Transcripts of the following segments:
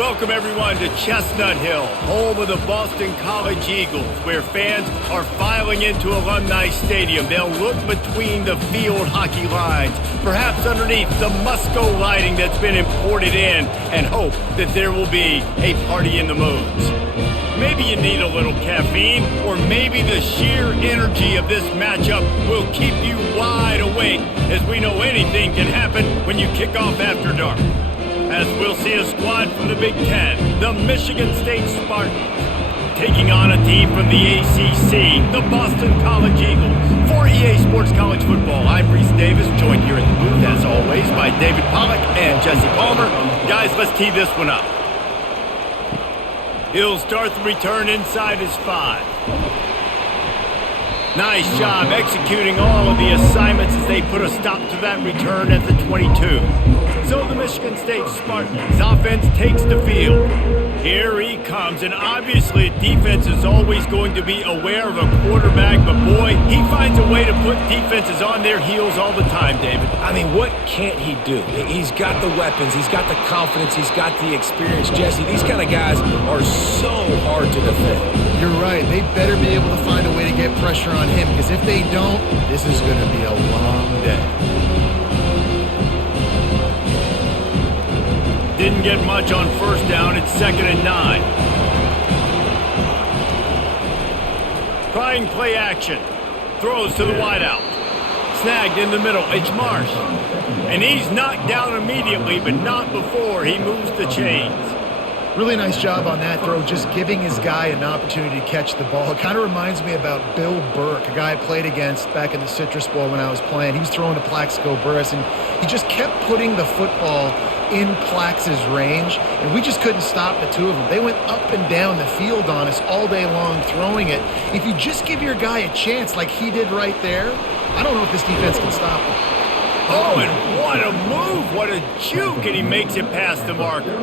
Welcome everyone to Chestnut Hill, home of the Boston College Eagles, where fans are filing into Alumni Stadium. They'll look between the field hockey lines, perhaps underneath the Musco lighting that's been imported in, and hope that there will be a party in the moons. Maybe you need a little caffeine, or maybe the sheer energy of this matchup will keep you wide awake, as we know anything can happen when you kick off after dark. As we'll see a squad from the Big Ten, the Michigan State Spartans, taking on a team from the ACC, the Boston College Eagles. For EA Sports College Football, I'm Reese Davis, joined here in the booth, as always, by David Pollack and Jesse Palmer. Guys, let's tee this one up. He'll start the return inside his 5. Nice job executing all of the assignments as they put a stop to that return at the 22. So the Michigan State Spartans offense takes the field. Here he comes, and obviously defense is always going to be aware of a quarterback, but boy, he finds a way to put defenses on their heels all the time, David. I mean, what can't he do? He's got the weapons, he's got the confidence, he's got the experience. Jesse, these kind of guys are so hard to defend. You're right. They better be able to find a way to get pressure on him, because if they don't, this is going to be a long day. Didn't get much on first down. It's 2nd and 9. Trying play action. Throws to the wideout. Snagged in the middle. It's Marsh. And he's knocked down immediately, but not before he moves the chains. Really nice job on that throw, just giving his guy an opportunity to catch the ball. It kind of reminds me about Bill Burke, a guy I played against back in the Citrus Bowl when I was playing. He was throwing to Plaxico Burress, and he just kept putting the football in Plax's range, and we just couldn't stop the two of them. They went up and down the field on us all day long throwing it. If you just give your guy a chance like he did right there, I don't know if this defense can stop him. Oh, and what a move, what a juke, and he makes it past the marker.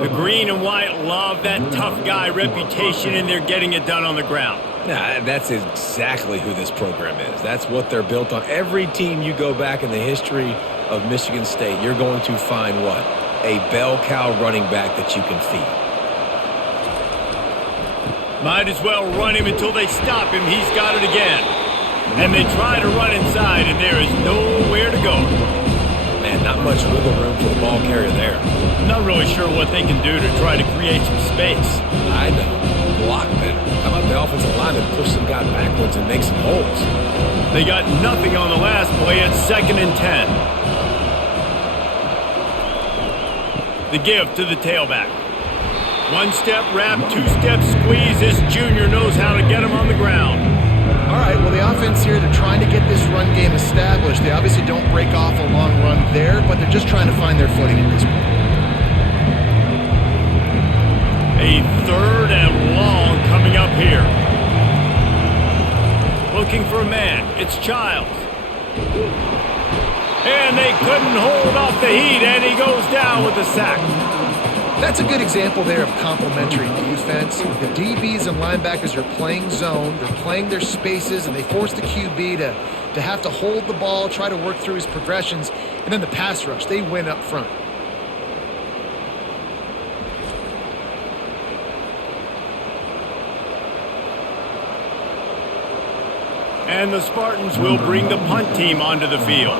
The green and white love that tough guy reputation, and they're getting it done on the ground. Nah, that's exactly who this program is. That's what they're built on. Every team you go back in the history of Michigan State, you're going to find what? A bell cow running back that you can feed. Might as well run him until they stop him. He's got it again. And they try to run inside, and there is nowhere to go. Man, not much wiggle room for the ball carrier there. I'm not really sure what they can do to try to create some space. I know. Block better. How about the offensive lineman push some guy backwards and make some holes? They got nothing on the last play. It's 2nd and 10. The give to the tailback. One-step wrap, two-step squeeze. This junior knows how to get him on the ground. All right, well, the offense here, they're trying to get this run game established. They obviously don't break off a long run there, but they're just trying to find their footing at this point. A 3rd and long coming up here. Looking for a man. It's Childs. And they couldn't hold off the heat, and he goes down with the sack. That's a good example there of complementary defense. The DBs and linebackers are playing zone, they're playing their spaces, and they force the QB to have to hold the ball, try to work through his progressions, and then the pass rush, they win up front. And the Spartans will bring the punt team onto the field.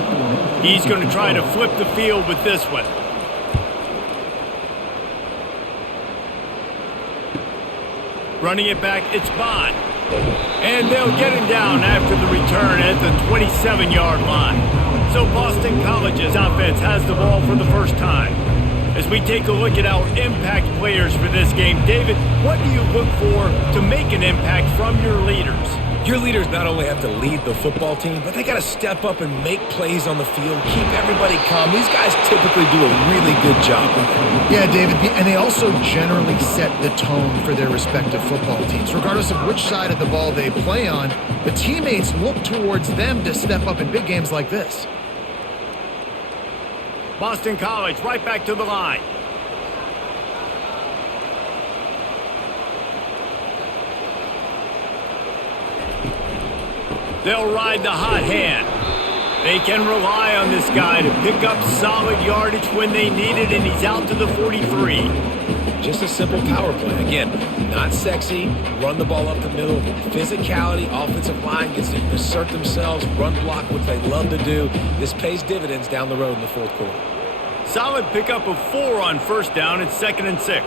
He's going to try to flip the field with this one. Running it back, it's Bond. And they'll get him down after the return at the 27-yard line. So Boston College's offense has the ball for the first time. As we take a look at our impact players for this game, David, what do you look for to make an impact from your leaders? Your leaders not only have to lead the football team, but they got to step up and make plays on the field, keep everybody calm. These guys typically do a really good job with it. Yeah, David, and they also generally set the tone for their respective football teams. Regardless of which side of the ball they play on, the teammates look towards them to step up in big games like this. Boston College right back to the line. They'll ride the hot hand. They can rely on this guy to pick up solid yardage when they need it, and he's out to the 43. Just a simple power play. Again, not sexy, run the ball up the middle. Physicality, offensive line gets to assert themselves, run block, which they love to do. This pays dividends down the road in the fourth quarter. Solid pickup of 4 on first down. It's 2nd and 6.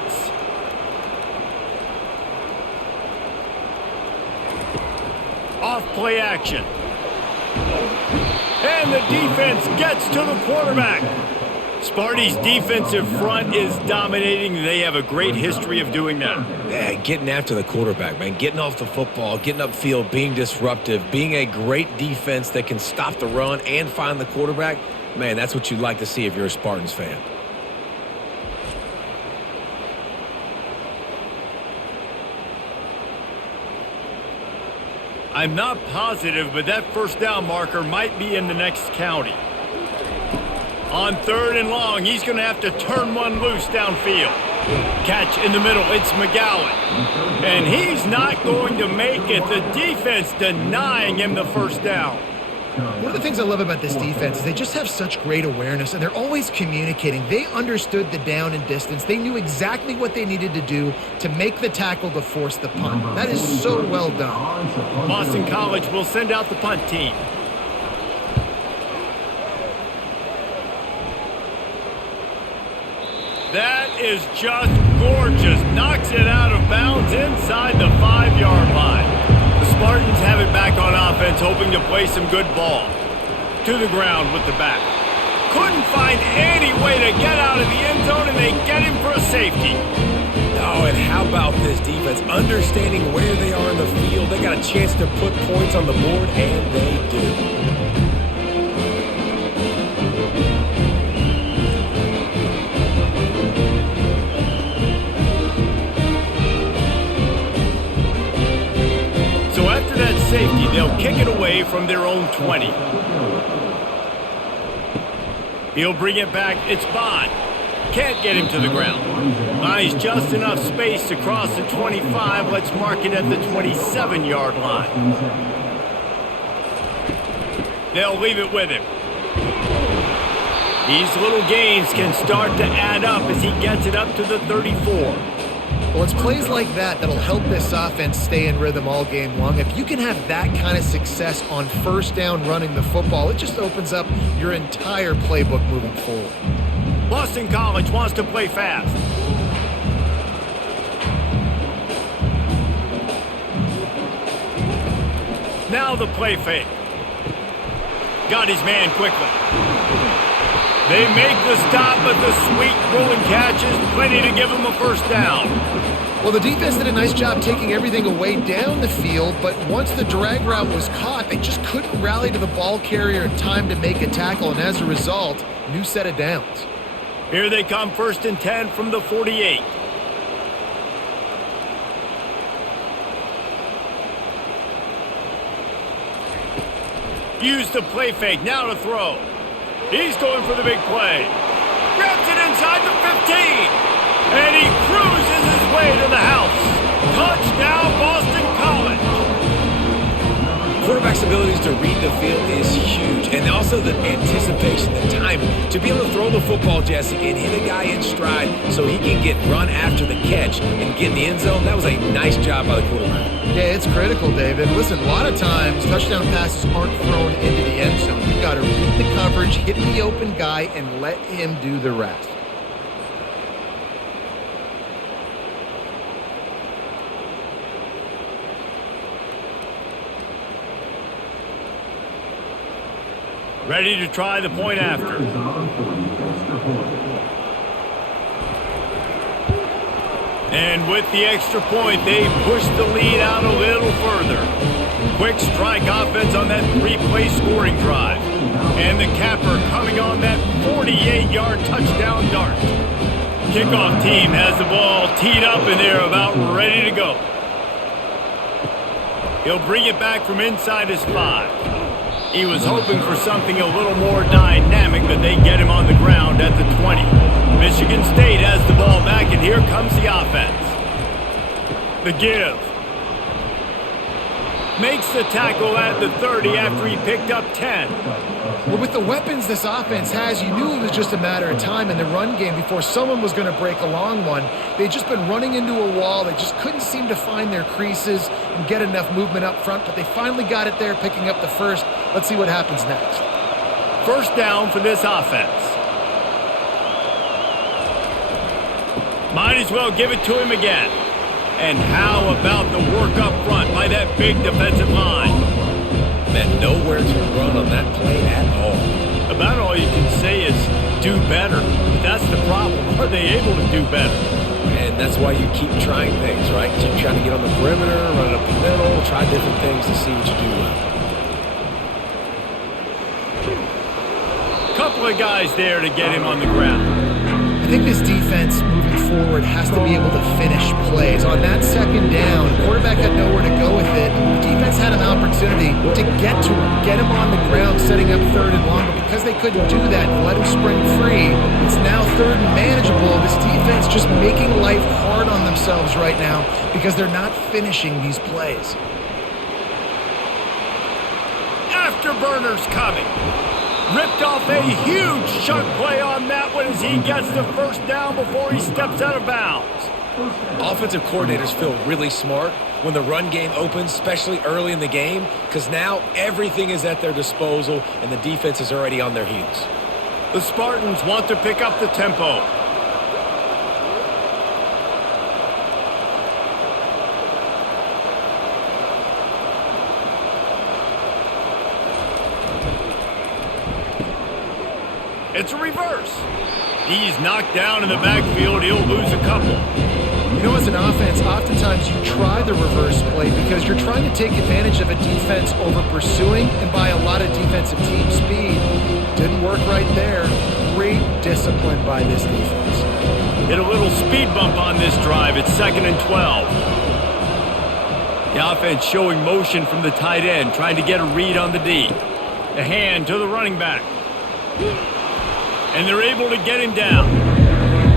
Off play action. And the defense gets to the quarterback. Sparty's defensive front is dominating. They have a great history of doing that. Yeah, getting after the quarterback, man. Getting off the football, getting upfield, being disruptive, being a great defense that can stop the run and find the quarterback. Man, that's what you'd like to see if you're a Spartans fan. I'm not positive, but that first down marker might be in the next county. On 3rd and long, he's going to have to turn one loose downfield. Catch in the middle, it's McGowan. And he's not going to make it. The defense denying him the first down. One of the things I love about this defense is they just have such great awareness, and they're always communicating. They understood the down and distance. They knew exactly what they needed to do to make the tackle to force the punt. That is so well done. Boston College will send out the punt team. That is just gorgeous. Knocks it out of bounds inside the 5-yard line. The Spartans have it back on offense, hoping to play some good ball. To the ground with the back. Couldn't find any way to get out of the end zone, and they get him for a safety. Oh, and how about this defense? Understanding where they are in the field. They got a chance to put points on the board, and they do. Safety, they'll kick it away from their own 20. He'll bring it back. It's Bond. Can't get him to the ground. Buys just enough space to cross the 25. Let's mark it at the 27-yard line. They'll leave it with him. These little gains can start to add up as he gets it up to the 34. Well, it's plays like that that'll help this offense stay in rhythm all game long. If you can have that kind of success on first down running the football, it just opens up your entire playbook moving forward. Boston College wants to play fast. Now the play fake. Got his man quickly. They make the stop, but the sweet rolling catch is plenty to give them a first down. Well, the defense did a nice job taking everything away down the field, but once the drag route was caught, they just couldn't rally to the ball carrier in time to make a tackle, and as a result, new set of downs. Here they come, 1st and 10 from the 48. Use the play fake, now to throw. He's going for the big play. Grabs it inside the 15. And he cruises his way to the house. Touchdown, Boston College. Quarterback's abilities to read the field is huge. And also the anticipation, the timing. To be able to throw the football, Jesse, and hit a guy in stride so he can get run after the catch and get in the end zone, that was a nice job by the quarterback. Yeah, it's critical, David. Listen, a lot of times touchdown passes aren't thrown into the end zone. You've got to read the coverage, hit the open guy, and let him do the rest. Ready to try the point after. And with the extra point, they push the lead out a little further. Quick strike offense on that 3-play scoring drive. And the capper coming on that 48-yard touchdown dart. Kickoff team has the ball teed up and they're about ready to go. He'll bring it back from inside his 5. He was hoping for something a little more dynamic, but they get him on the ground at the 20. Michigan State has the ball back, and here comes the offense. The give. Makes the tackle at the 30 after he picked up 10. Well, with the weapons this offense has, you knew it was just a matter of time in the run game before someone was going to break a long one. They'd just been running into a wall. They just couldn't seem to find their creases and get enough movement up front, but they finally got it there, picking up the first. Let's see what happens next. First down for this offense. Might as well give it to him again. And how about the work up front by that big defensive line? Man, nowhere to run on that play at all. About all you can say is do better. But that's the problem. Are they able to do better? And that's why you keep trying things, right? Keep trying to get on the perimeter, run it up the middle, try different things to see what you do well. Couple of guys there to get him on the ground. I think this defense moving forward has to be able to finish plays. On that second down, quarterback had nowhere to go with it. The defense had an opportunity to get to him, get him on the ground, setting up third and long, but because they couldn't do that and let him spring free, it's now third and manageable. This defense just making life hard on themselves right now because they're not finishing these plays. Afterburners coming. Ripped off a huge chunk play on that one as he gets the first down before he steps out of bounds. Offensive coordinators feel really smart when the run game opens, especially early in the game, because now everything is at their disposal and the defense is already on their heels. The Spartans want to pick up the tempo. It's a reverse. He's knocked down in the backfield. He'll lose a couple. You know, as an offense, oftentimes you try the reverse play because you're trying to take advantage of a defense over pursuing and buy a lot of defensive team speed. Didn't work right there. Great discipline by this defense. Hit a little speed bump on this drive. It's 2nd and 12. The offense showing motion from the tight end, trying to get a read on the D. The hand to the running back. And they're able to get him down.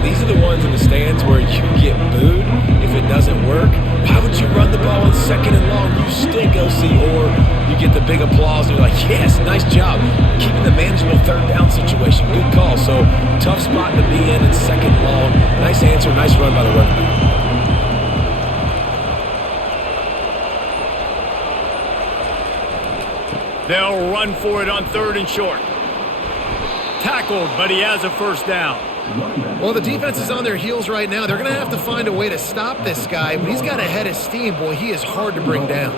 These are the ones in the stands where you get booed if it doesn't work. Why would you run the ball on 2nd and long? You stink, OC. Or you get the big applause and you're like, yes, nice job. Keeping the manageable third down situation. Good call. So tough spot to be in 2nd and long. Nice answer, nice run by the running back. They'll run for it on 3rd and short. Tackled, but he has a first down. Well, the defense is on their heels right now. They're going to have to find a way to stop this guy. When he's got a head of steam, boy, he is hard to bring down.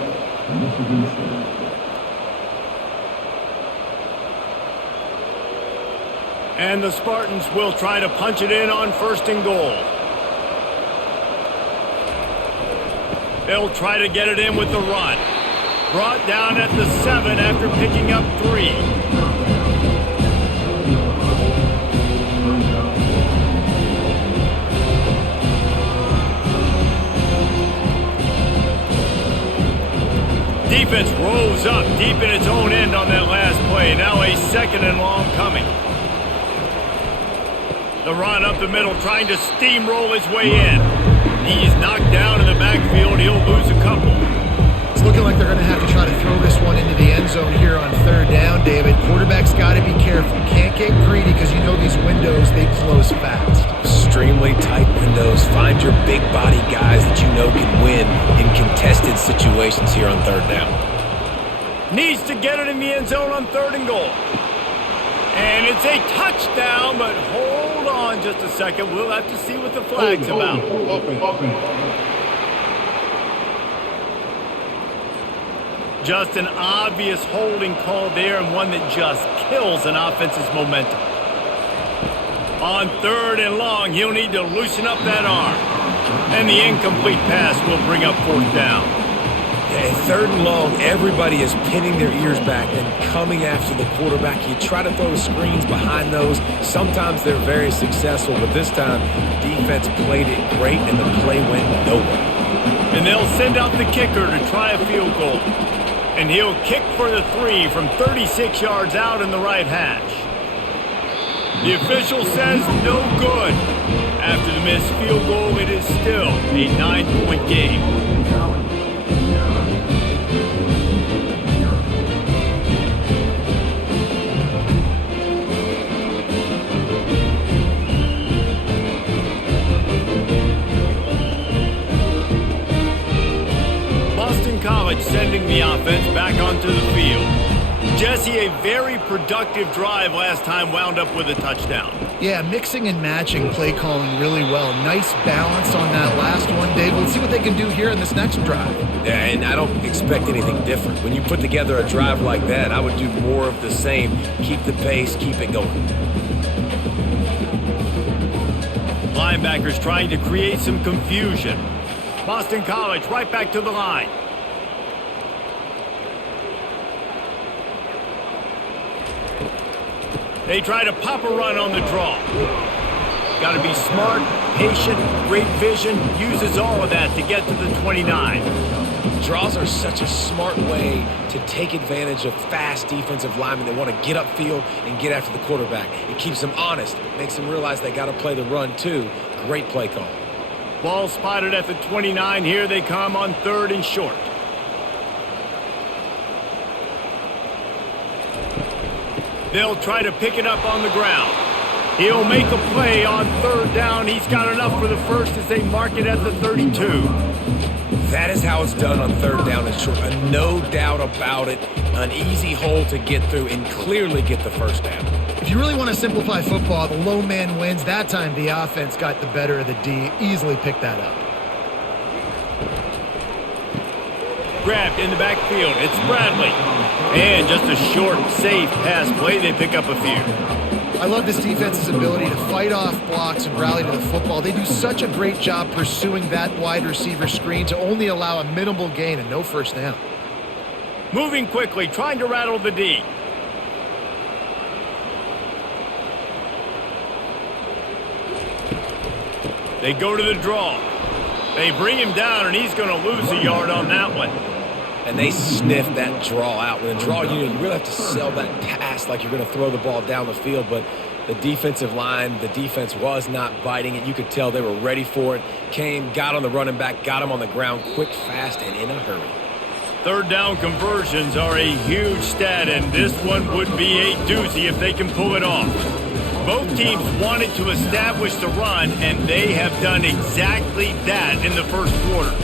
And the Spartans will try to punch it in on 1st and goal. They'll try to get it in with the run. Brought down at the 7 after picking up 3. Defense rolls up deep in its own end on that last play. Now a 2nd and long coming. The run up the middle, trying to steamroll his way in. He's knocked down in the backfield. He'll lose a couple. It's looking like they're going to have to try to throw this one into the end zone here on 3rd down, David. Quarterback's got to be careful. Can't get greedy because you know these windows, they close fast. Extremely tight windows. Find your big body guys that you know can win in contested situations here on 3rd down. Needs to get it in the end zone on 3rd and goal. And it's a touchdown, but hold on just a second. We'll have to see what the flag's about. Just an obvious holding call there, and one that just kills an offense's momentum. On 3rd and long, he'll need to loosen up that arm. And the incomplete pass will bring up 4th down. Yeah, 3rd and long, everybody is pinning their ears back and coming after the quarterback. You try to throw the screens behind those. Sometimes they're very successful, but this time, defense played it great and the play went nowhere. And they'll send out the kicker to try a field goal. And he'll kick for the 3 from 36 yards out in the right hash. The official says no good. After the missed field goal, it is still a 9-point game. onto the field. Jesse, a very productive drive last time wound up with a touchdown. Yeah, mixing and matching play calling really well. Nice balance on that last one, Dave. Let's see what they can do here in this next drive. Yeah, and I don't expect anything different. When you put together a drive like that, I would do more of the same. Keep the pace, keep it going. Linebackers trying to create some confusion. Boston College right back to the line. They try to pop a run on the draw. Got to be smart, patient, great vision. Uses all of that to get to the 29. Draws are such a smart way to take advantage of fast defensive linemen that want to get upfield and get after the quarterback. It keeps them honest. It makes them realize they got to play the run too. Great play call. Ball spotted at the 29. Here they come on 3rd and short. They'll try to pick it up on the ground. He'll make a play on 3rd down. He's got enough for the first as they mark it at the 32. That is how it's done on 3rd down and short. No doubt about it. An easy hole to get through and clearly get the first down. If you really want to simplify football, the low man wins. That time the offense got the better of the D. Easily picked that up. Grabbed in the backfield. It's Bradley. And just a short, safe pass play. They pick up a few. I love this defense's ability to fight off blocks and rally to the football. They do such a great job pursuing that wide receiver screen to only allow a minimal gain and no first down. Moving quickly, trying to rattle the D. They go to the draw. They bring him down, and he's going to lose a yard on that one. And they sniff that draw out. With a draw unit, you really have to sell that pass like you're going to throw the ball down the field. But the defensive line, the defense was not biting it. You could tell they were ready for it. Came, got on the running back, got him on the ground quick, fast, and in a hurry. 3rd down conversions are a huge stat, and this one would be a doozy if they can pull it off. Both teams wanted to establish the run, and they have done exactly that in the first quarter.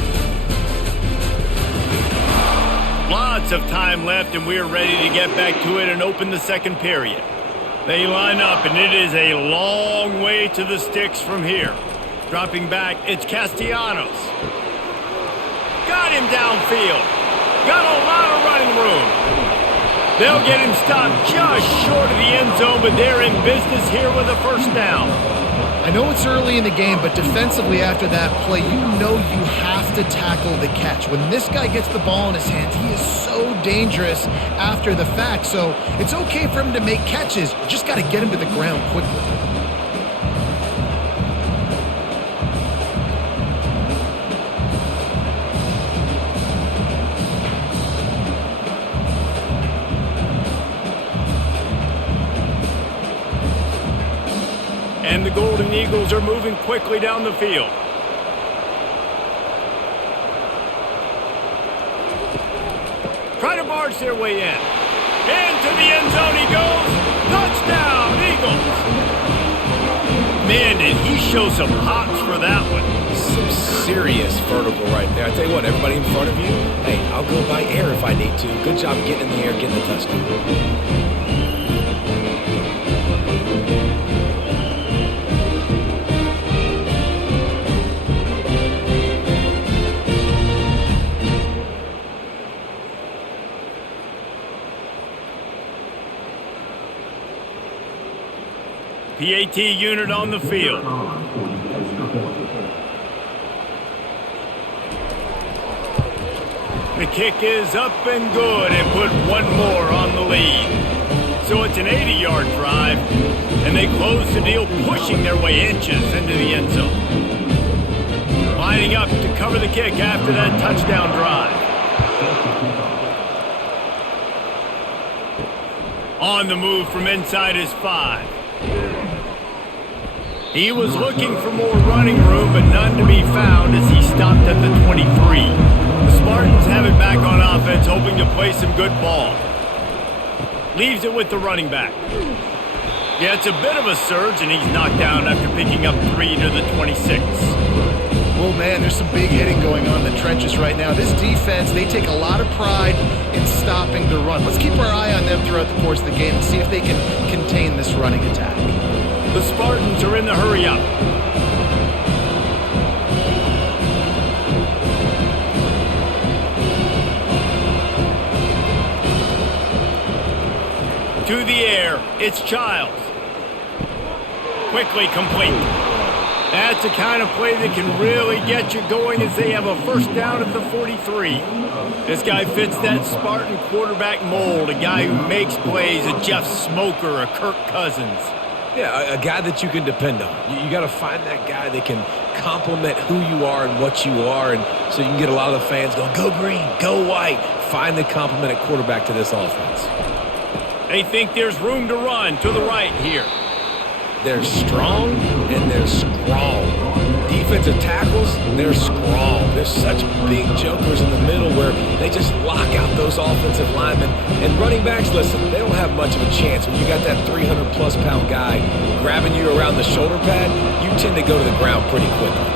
Lots of time left, and we're ready to get back to it and open the second period. They line up, and it is a long way to the sticks from here. Dropping back, it's Castellanos. Got him downfield. Got a lot of running room. They'll get him stopped just short of the end zone, but they're in business here with a first down. I know it's early in the game, but defensively after that play, you know you have to tackle the catch. When this guy gets the ball in his hands, he is so dangerous after the fact. So it's okay for him to make catches. You just got to get him to the ground quickly. And the Golden Eagles are moving quickly down the field. Try to barge their way in. Into the end zone he goes. Touchdown, Eagles. Man, did he show some hops for that one. Some serious vertical right there. I tell you what, everybody in front of you, hey, I'll go by air if I need to. Good job getting in the air, getting the touchdown. PAT unit on the field. The kick is up and good and put one more on the lead. So it's an 80-yard drive, and they close the deal, pushing their way inches into the end zone. Lining up to cover the kick after that touchdown drive. On the move from inside his 5. He was looking for more running room, but none to be found as he stopped at the 23. The Spartans have it back on offense, hoping to play some good ball. Leaves it with the running back. Yeah, it's a bit of a surge, and he's knocked down after picking up 3 to the 26. Well, man, there's some big hitting going on in the trenches right now. This defense, they take a lot of pride in stopping the run. Let's keep our eye on them throughout the course of the game and see if they can contain this running attack. The Spartans are in the hurry-up. To the air, it's Childs. Quickly complete. That's the kind of play that can really get you going as they have a first down at the 43. This guy fits that Spartan quarterback mold, a guy who makes plays, a Jeff Smoker, a Kirk Cousins. Yeah, a guy that you can depend on. You got to find that guy that can complement who you are and what you are, and so you can get a lot of the fans going, go green, go white. Find the complement at quarterback to this offense. They think there's room to run to the right here. They're strong and they're strong. Defensive tackles, they're strong. There's such big jokers in the middle where they just lock out those offensive linemen. And running backs, listen, they don't have much of a chance. When you got that 300-plus pound guy grabbing you around the shoulder pad, you tend to go to the ground pretty quickly.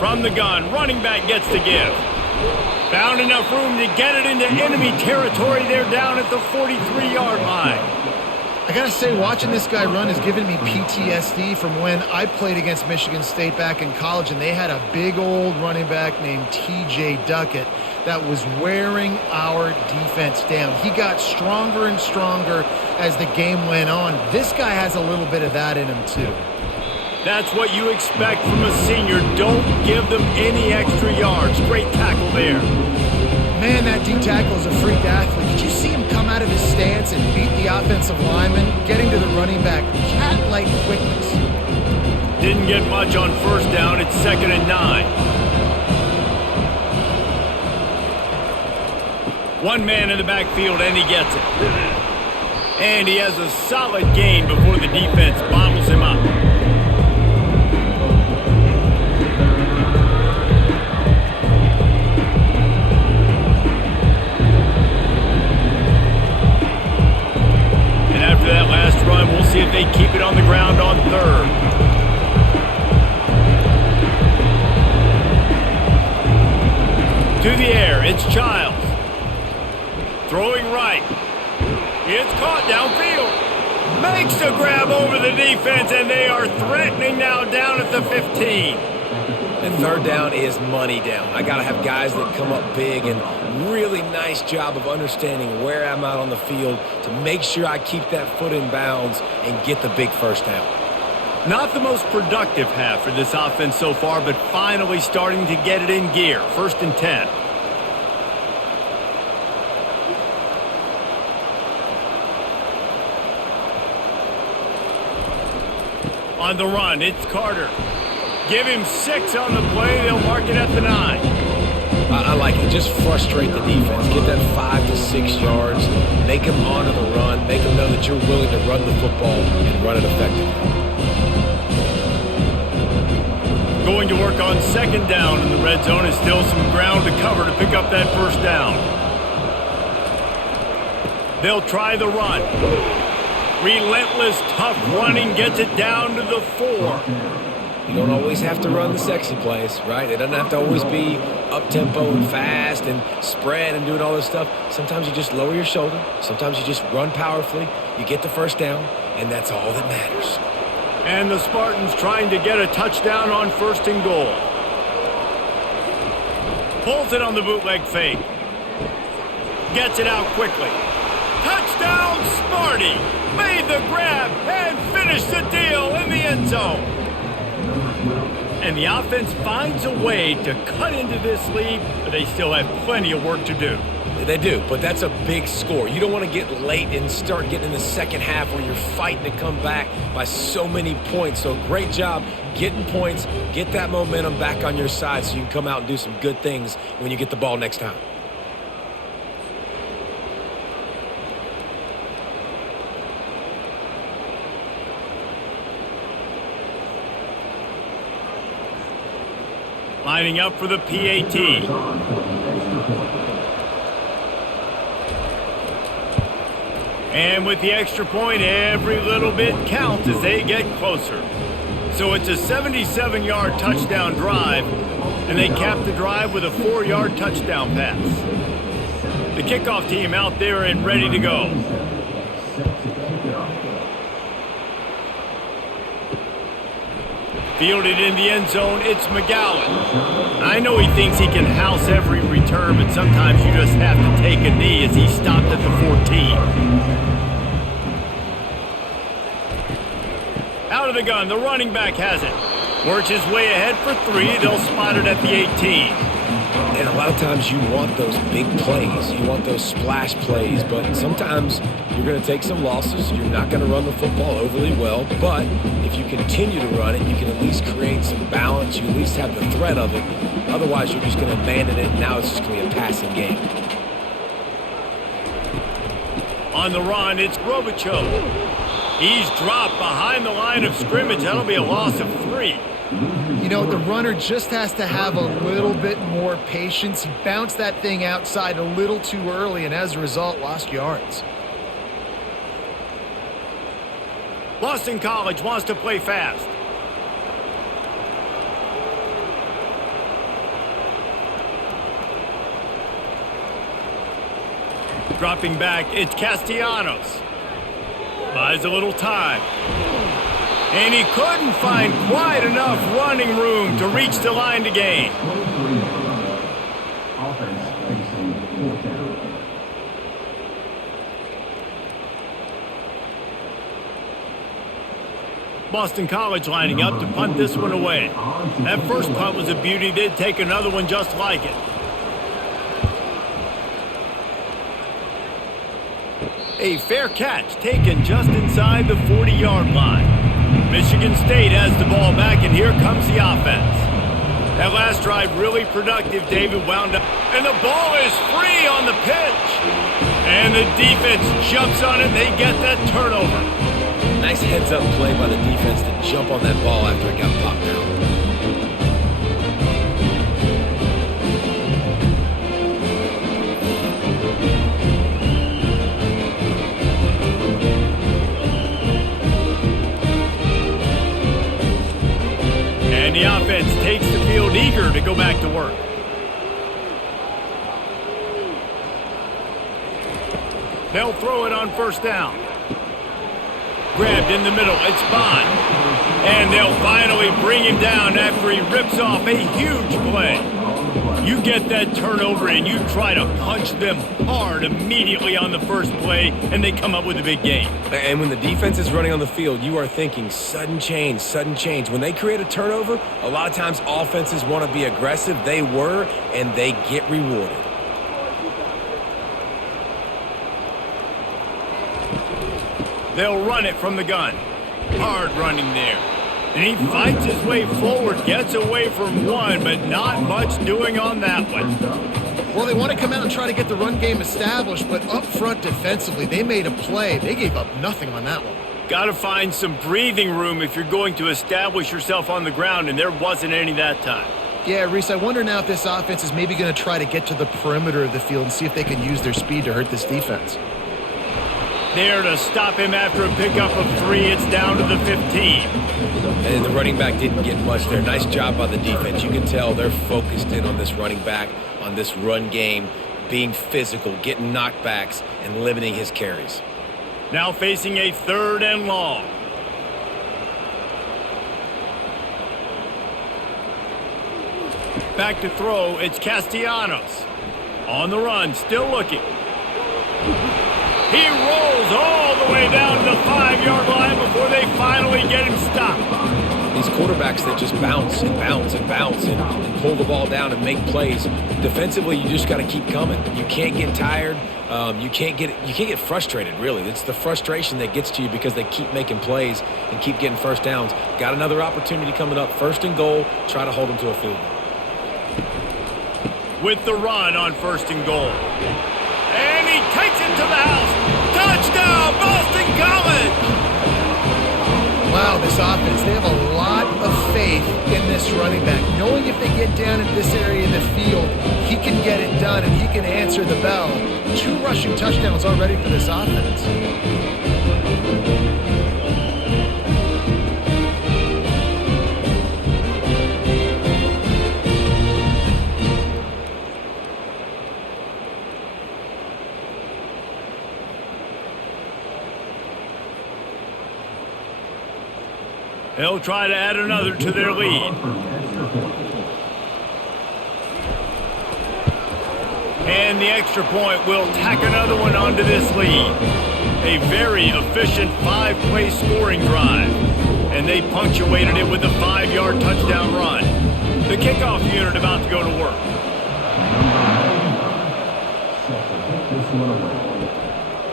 From the gun, running back gets to give. Found enough room to get it into enemy territory. They're down at the 43-yard line. I gotta say, watching this guy run has given me PTSD from when I played against Michigan State back in college, and they had a big old running back named T.J. Duckett that was wearing our defense down. He got stronger and stronger as the game went on. This guy has a little bit of that in him, too. That's what you expect from a senior. Don't give them any extra yards. Great tackle there. Man, that D-tackle is a freak athlete. Did you see him come out of his stance and beat the offensive lineman, getting to the running back? Cat-like quickness. Didn't get much on first down. It's 2nd and 9. One man in the backfield, and he gets it. And he has a solid gain before the defense bottles him up. That last run, we'll see if they keep it on the ground on 3rd. To the air, it's Childs. Throwing right. It's caught downfield. Makes a grab over the defense, and they are threatening now down at the 15. And 3rd down is money down. I got to have guys that come up big, and really nice job of understanding where I'm out on the field to make sure I keep that foot in bounds and get the big first down. Not the most productive half for this offense so far, but finally starting to get it in gear. 1st and 10. On the run, it's Carter. Give him 6 on the play. They'll mark it at the 9. I like it. Just frustrate the defense. Get that 5 to 6 yards. Make them honor the run. Make them know that you're willing to run the football and run it effectively. Going to work on 2nd down in the red zone is still some ground to cover to pick up that first down. They'll try the run. Relentless, tough running gets it down to the 4. You don't always have to run the sexy plays, right? It doesn't have to always be up-tempo and fast and spread and doing all this stuff. Sometimes you just lower your shoulder. Sometimes you just run powerfully. You get the first down, and that's all that matters. And the Spartans trying to get a touchdown on 1st and goal. Pulls it on the bootleg fake. Gets it out quickly. Touchdown, Sparty! Made the grab and finished the deal in the end zone. And the offense finds a way to cut into this lead, but they still have plenty of work to do. They do, but that's a big score. You don't want to get late and start getting in the second half where you're fighting to come back by so many points. So great job getting points, get that momentum back on your side so you can come out and do some good things when you get the ball next time. Lining up for the PAT. And with the extra point, every little bit counts as they get closer. So it's a 77-yard touchdown drive, and they cap the drive with a 4-yard touchdown pass. The kickoff team out there and ready to go. Fielded in the end zone, it's McGowan. I know he thinks he can house every return, but sometimes you just have to take a knee as he stopped at the 14. Out of the gun, the running back has it. Works his way ahead for 3. They'll spot it at the 18. And a lot of times you want those big plays. You want those splash plays, but sometimes you're going to take some losses. You're not going to run the football overly well, but if you continue to run it, you can at least create some balance. You at least have the threat of it. Otherwise, you're just going to abandon it, and now it's just going to be a passing game. On the run, it's Robichaux. He's dropped behind the line of scrimmage. That'll be a loss of 3. You know, the runner just has to have a little bit more patience. He bounced that thing outside a little too early, and as a result, lost yards. Boston College wants to play fast. Dropping back, it's Castellanos. Buys a little time. And he couldn't find quite enough running room to reach the line to gain. Boston College lining up to punt this one away. That first punt was a beauty. They'd take another one just like it. A fair catch taken just inside the 40-yard line. Michigan State has the ball back, and here comes the offense. That last drive really productive. David wound up, and the ball is free on the pitch. And the defense jumps on it, and they get that turnover. Nice heads-up play by the defense to jump on that ball after it got popped out. And the offense takes the field eager to go back to work. They'll throw it on first down. Grabbed in the middle, it's Bond. And they'll finally bring him down after he rips off a huge play. You get that turnover and you try to punch them hard immediately on the first play, and they come up with a big gain. And when the defense is running on the field, you are thinking sudden change, sudden change. When they create a turnover, a lot of times offenses want to be aggressive. They were, and they get rewarded. They'll run it from the gun. Hard running there. And he fights his way forward, gets away from one, but not much doing on that one. Well, they want to come out and try to get the run game established, but up front defensively, they made a play. They gave up nothing on that one. Got to find some breathing room if you're going to establish yourself on the ground, and there wasn't any that time. Yeah, Reese, I wonder now if this offense is maybe going to try to get to the perimeter of the field and see if they can use their speed to hurt this defense. There to stop him after a pickup of 3. It's down to the 15. And the running back didn't get much there. Nice job by the defense. You can tell they're focused in on this running back, on this run game, being physical, getting knockbacks, and limiting his carries. Now facing a 3rd and long. Back to throw, it's Castellanos. On the run, still looking. He rolls all the way down to the 5-yard line before they finally get him stopped. These quarterbacks that just bounce and bounce and bounce and pull the ball down and make plays. Defensively, you just got to keep coming. You can't get tired. You can't get frustrated, really. It's the frustration that gets to you because they keep making plays and keep getting first downs. Got another opportunity coming up. 1st and goal. Try to hold them to a field goal. With the run on 1st and goal. And he takes it to the house. Touchdown, Boston College! Wow, this offense, they have a lot of faith in this running back. Knowing if they get down in this area in the field, he can get it done and he can answer the bell. 2 rushing touchdowns already for this offense. They'll try to add another to their lead. And the extra point will tack another one onto this lead. A very efficient 5-play scoring drive. And they punctuated it with a 5-yard touchdown run. The kickoff unit about to go to work.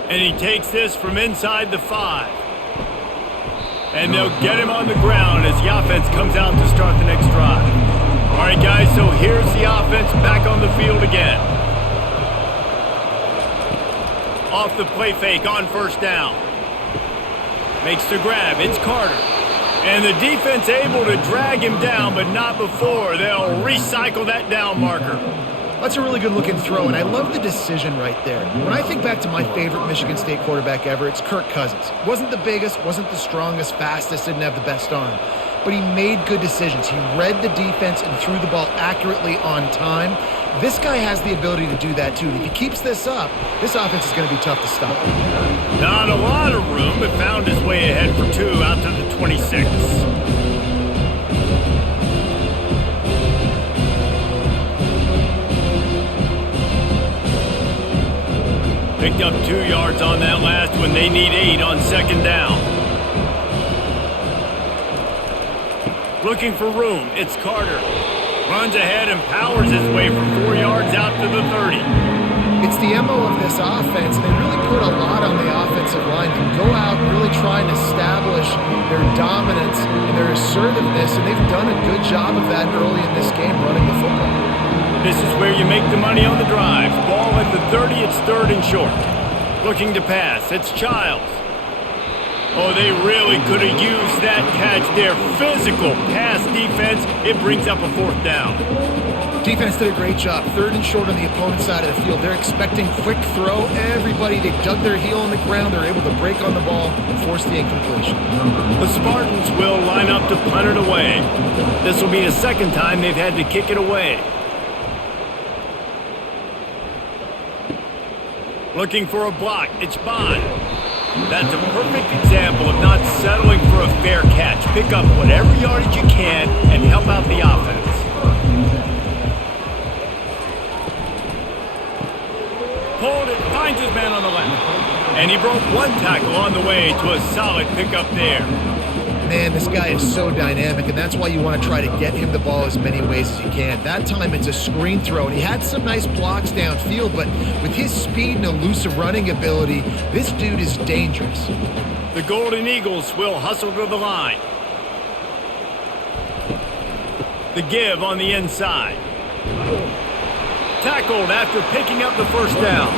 And he takes this from inside the 5. And they'll get him on the ground as the offense comes out to start the next drive. All right, guys, so here's the offense back on the field again. Off the play fake on first down. Makes the grab. It's Carter. And the defense able to drag him down, but not before. They'll recycle that down marker. That's a really good-looking throw, and I love the decision right there. When I think back to my favorite Michigan State quarterback ever, it's Kirk Cousins. Wasn't the biggest, wasn't the strongest, fastest, didn't have the best arm. But he made good decisions. He read the defense and threw the ball accurately on time. This guy has the ability to do that, too. If he keeps this up, this offense is going to be tough to stop. Not a lot of room, but found his way ahead for 2 out to the 26. Picked up 2 yards on that last one. They need 8 on second down. Looking for room. It's Carter. Runs ahead and powers his way for 4 yards out to the 30. It's the MO of this offense. They really put a lot on the offensive line to go out and really try and establish their dominance and their assertiveness, and they've done a good job of that early in this game running the football. This is where you make the money on the drive. Ball at the 30, it's 3rd and short. Looking to pass, it's Childs. Oh, they really could have used that catch there. Physical pass defense, it brings up a 4th down. Defense did a great job. 3rd and short on the opponent's side of the field. They're expecting quick throw. Everybody, they dug their heel on the ground. They're able to break on the ball and force the incompletion. The Spartans will line up to punt it away. This will be the 2nd time they've had to kick it away. Looking for a block, it's Bond. That's a perfect example of not settling for a fair catch. Pick up whatever yardage you can and help out the offense. Pulled it, finds his man on the left. And he broke 1 tackle on the way to a solid pickup there. Man, this guy is so dynamic, and that's why you want to try to get him the ball as many ways as you can. That time it's a screen throw, and he had some nice blocks downfield, but with his speed and elusive running ability, this dude is dangerous. The Golden Eagles will hustle to the line. The give on the inside. Tackled after picking up the 1st down.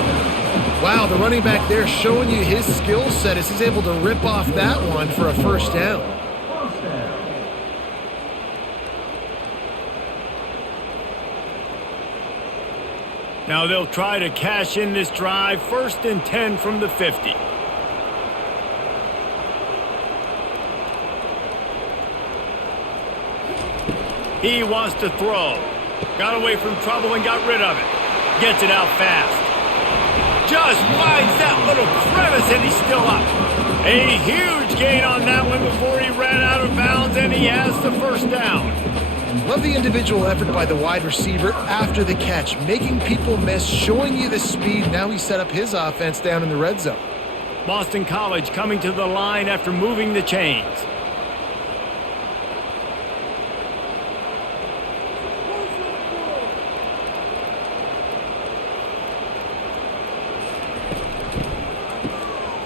Wow, the running back there showing you his skill set as he's able to rip off that one for a 1st down. Now they'll try to cash in this drive. 1st and 10 from the 50. He wants to throw. Got away from trouble and got rid of it. Gets it out fast. Just finds that little crevice and he's still up. A huge gain on that one before he ran out of bounds, and he has the 1st down. Love the individual effort by the wide receiver after the catch, making people miss, showing you the speed. Now he set up his offense down in the red zone. Boston College coming to the line after moving the chains.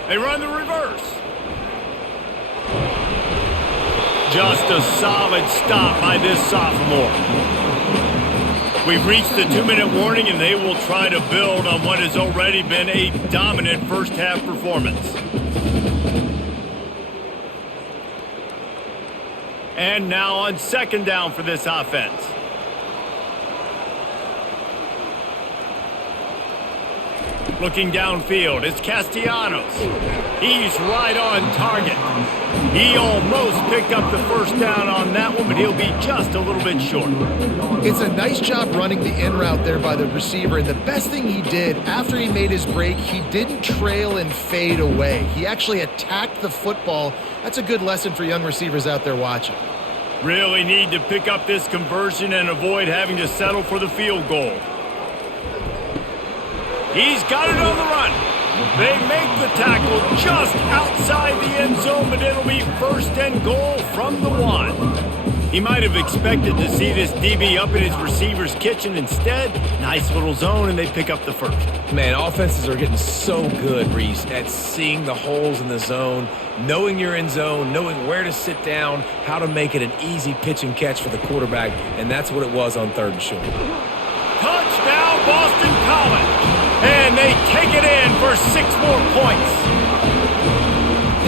They run the reverse. Just a solid stop by this sophomore. We've reached the 2-minute warning, and they will try to build on what has already been a dominant first-half performance. And now on 2nd down for this offense. Looking downfield, it's Castellanos. He's right on target. He almost picked up the first down on that one, but he'll be just a little bit short. It's a nice job running the in route there by the receiver, and the best thing he did after he made his break, he didn't trail and fade away. He actually attacked the football. That's a good lesson for young receivers out there watching. Really need to pick up this conversion and avoid having to settle for the field goal. He's got it on the run. They make the tackle just outside the end zone, but it'll be first and goal from the 1. He might have expected to see this DB up in his receiver's kitchen. Instead, nice little zone, and they pick up the first. Man, offenses are getting so good, Reese, at seeing the holes in the zone, knowing you're in zone, knowing where to sit down, how to make it an easy pitch and catch for the quarterback, and that's what it was on 3rd and short. Touchdown, Boston College! And they take it in for 6 more points.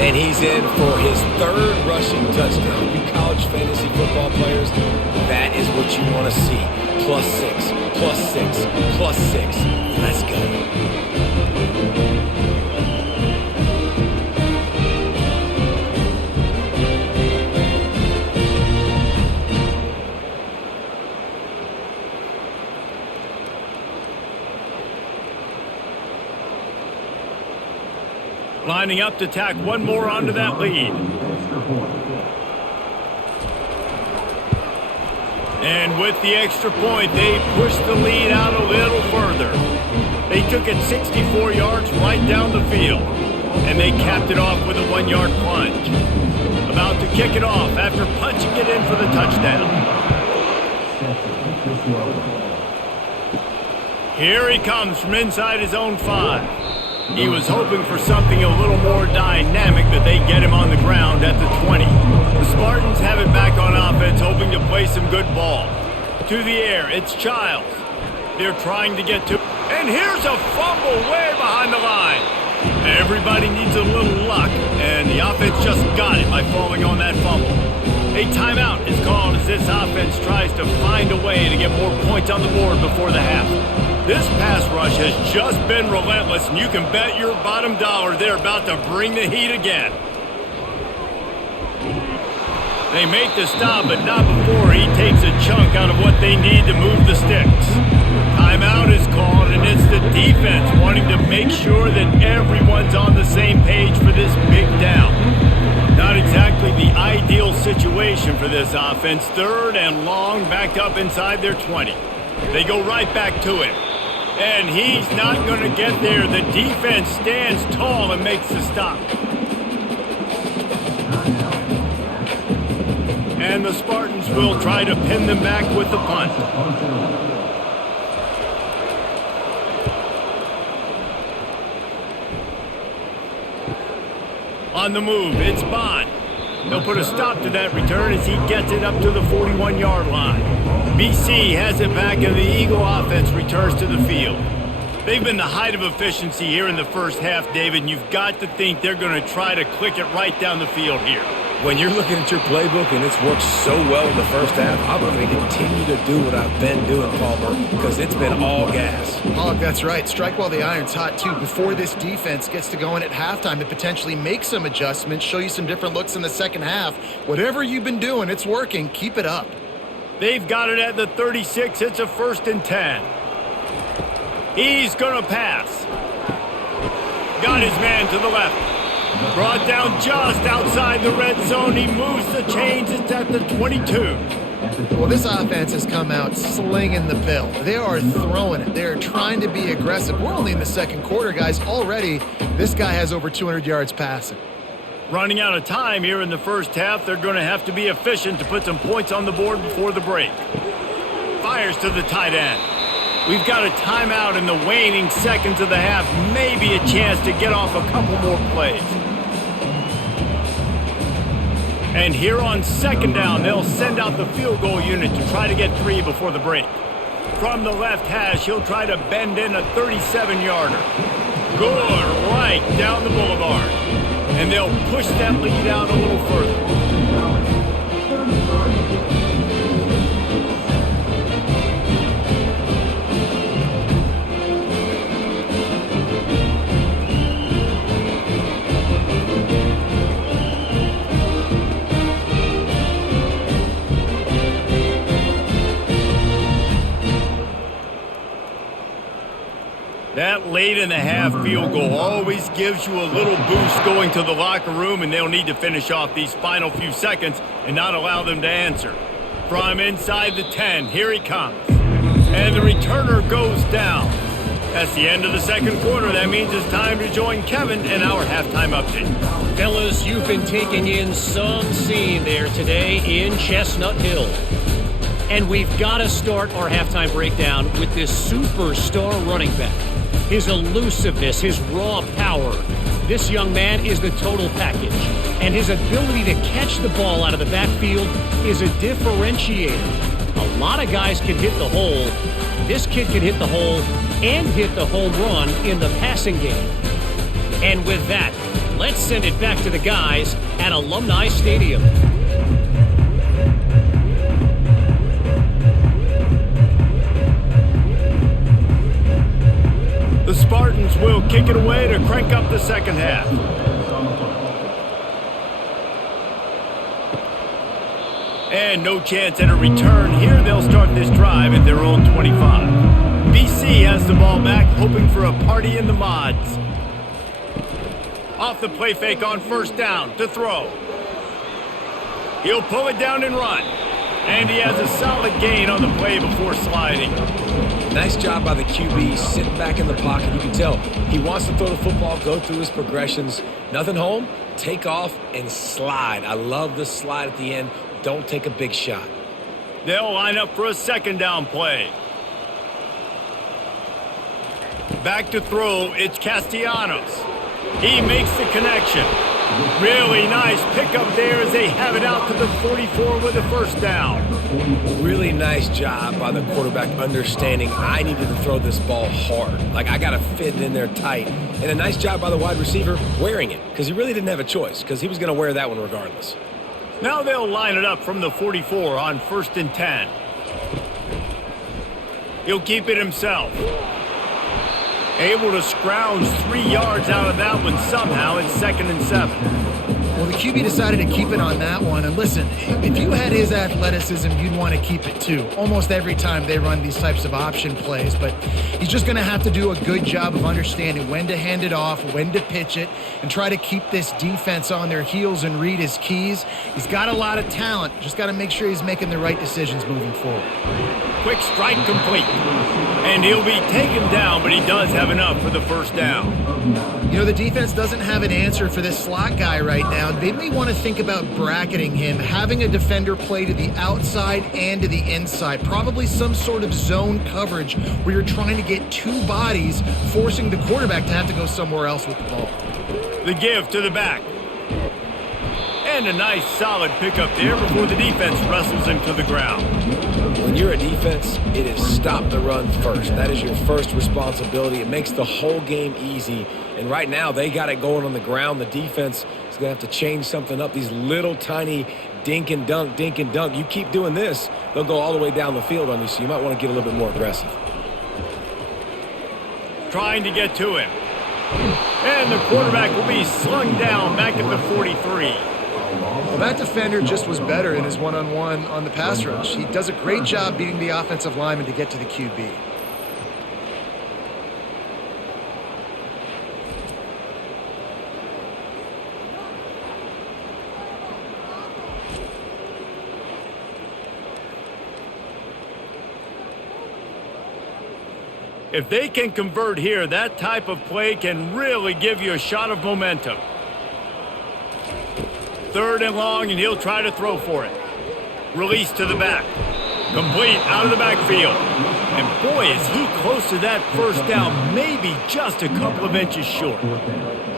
And he's in for his 3rd rushing touchdown. You college fantasy football players, that is what you want to see. +6, +6, +6. Let's go. Lining up to tack one more onto that lead. And with the extra point, they push the lead out a little further. They took it 64 yards right down the field. And they capped it off with a 1-yard plunge. About to kick it off after punching it in for the touchdown. Here he comes from inside his own 5. He was hoping for something a little more dynamic, but they get him on the ground at the 20. The Spartans have it back on offense, hoping to play some good ball. To the air, it's Childs. They're trying to get to... And here's a fumble way behind the line. Everybody needs a little luck, and the offense just got it by falling on that fumble. A timeout is called as this offense tries to find a way to get more points on the board before the half. This pass rush has just been relentless, and you can bet your bottom dollar they're about to bring the heat again. They make the stop, but not before he takes a chunk out of what they need to move the sticks. Timeout is called, and it's the defense wanting to make sure that everyone's on the same page for this big down. Not exactly the ideal situation for this offense. 3rd and long, backed up inside their 20. They go right back to him. And he's not going to get there. The defense stands tall and makes the stop. And the Spartans will try to pin them back with the punt. On the move, it's Bond. They'll put a stop to that return as he gets it up to the 41-yard line. BC has it back, and the Eagle offense returns to the field. They've been the height of efficiency here in the first half, David, and you've got to think they're going to try to click it right down the field here. When you're looking at your playbook and it's worked so well in the first half, I'm going to continue to do what I've been doing, Palmer, because it's been all gas. Oh, that's right. Strike while the iron's hot, too. Before this defense gets to going at halftime to potentially make some adjustments, show you some different looks in the second half. Whatever you've been doing, it's working. Keep it up. They've got it at the 36. It's a 1st and 10. He's going to pass. Got his man to the left. Brought down just outside the red zone. He moves the chains. It's at the 22. Well, this offense has come out slinging the pill. They are throwing it. They are trying to be aggressive. We're only in the second quarter, guys. Already, this guy has over 200 yards passing. Running out of time here in the first half. They're going to have to be efficient to put some points on the board before the break. Fires to the tight end. We've got a timeout in the waning seconds of the half. Maybe a chance to get off a couple more plays. And here on 2nd down, they'll send out the field goal unit to try to get 3 before the break. From the left hash, he'll try to bend in a 37-yarder. Good, right down the boulevard. And they'll push that lead out a little further. late in the half field goal always gives you a little boost going to the locker room, and they'll need to finish off these final few seconds and not allow them to answer. From inside the 10, here he comes. And the returner goes down. That's the end of the second quarter. That means it's time to join Kevin in our halftime update. Fellas, you've been taking in some scene there today in Chestnut Hill. And we've got to start our halftime breakdown with this superstar running back. His elusiveness, his raw power. This young man is the total package. And his ability to catch the ball out of the backfield is a differentiator. A lot of guys can hit the hole. This kid can hit the hole and hit the home run in the passing game. And with that, let's send it back to the guys at Alumni Stadium. The Spartans will kick it away to crank up the second half. And no chance at a return here. They'll start this drive at their own 25. BC has the ball back, hoping for a party in the mods. Off the play fake on first down to throw. He'll pull it down and run. And he has a solid gain on the play before sliding. Nice job by the QB, sitting back in the pocket. You can tell he wants to throw the football, go through his progressions. Nothing home, take off, and slide. I love the slide at the end. Don't take a big shot. They'll line up for a second down play. Back to throw, it's Castellanos. He makes the connection. Really nice pickup there as they have it out to the 44 with a first down. Really nice job by the quarterback understanding I needed to throw this ball hard. Like, I got to fit it in there tight. And a nice job by the wide receiver wearing it, because he really didn't have a choice, because he was going to wear that one regardless. Now they'll line it up from the 44 on 1st and 10. He'll keep it himself. Able to scrounge 3 yards out of that one somehow. It's 2nd and 7. Well, the QB decided to keep it on that one. And listen, if you had his athleticism, you'd want to keep it too. Almost every time they run these types of option plays. But he's just going to have to do a good job of understanding when to hand it off, when to pitch it, and try to keep this defense on their heels and read his keys. He's got a lot of talent. Just got to make sure he's making the right decisions moving forward. Quick strike complete. And he'll be taken down, but he does have enough for the first down. You know, the defense doesn't have an answer for this slot guy right now. They may want to think about bracketing him, having a defender play to the outside and to the inside. Probably some sort of zone coverage where you're trying to get two bodies, forcing the quarterback to have to go somewhere else with the ball. The give to the back. And a nice solid pickup there before the defense wrestles him to the ground. When you're a defense, it is stop the run first. That is your first responsibility. It makes the whole game easy. And right now, they got it going on the ground. The defense is going to have to change something up. These little tiny dink and dunk, dink and dunk. You keep doing this, they'll go all the way down the field on you, so you might want to get a little bit more aggressive. Trying to get to him. And the quarterback will be slung down back at the 43. Well, that defender just was better in his one-on-one on the pass rush. He does a great job beating the offensive lineman to get to the QB. If they can convert here, that type of play can really give you a shot of momentum. 3rd and long, and he'll try to throw for it. Release to the back. Complete out of the backfield. And boy, is he close to that first down, maybe just a couple of inches short.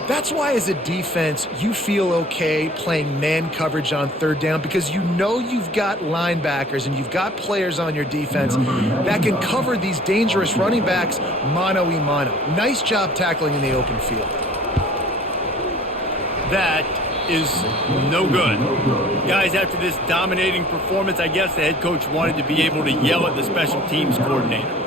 That's why as a defense, you feel okay playing man coverage on 3rd down because you know you've got linebackers and you've got players on your defense that can cover these dangerous running backs mano-a-mano. Nice job tackling in the open field. That is no good. Guys, after this dominating performance, I guess the head coach wanted to be able to yell at the special teams coordinator.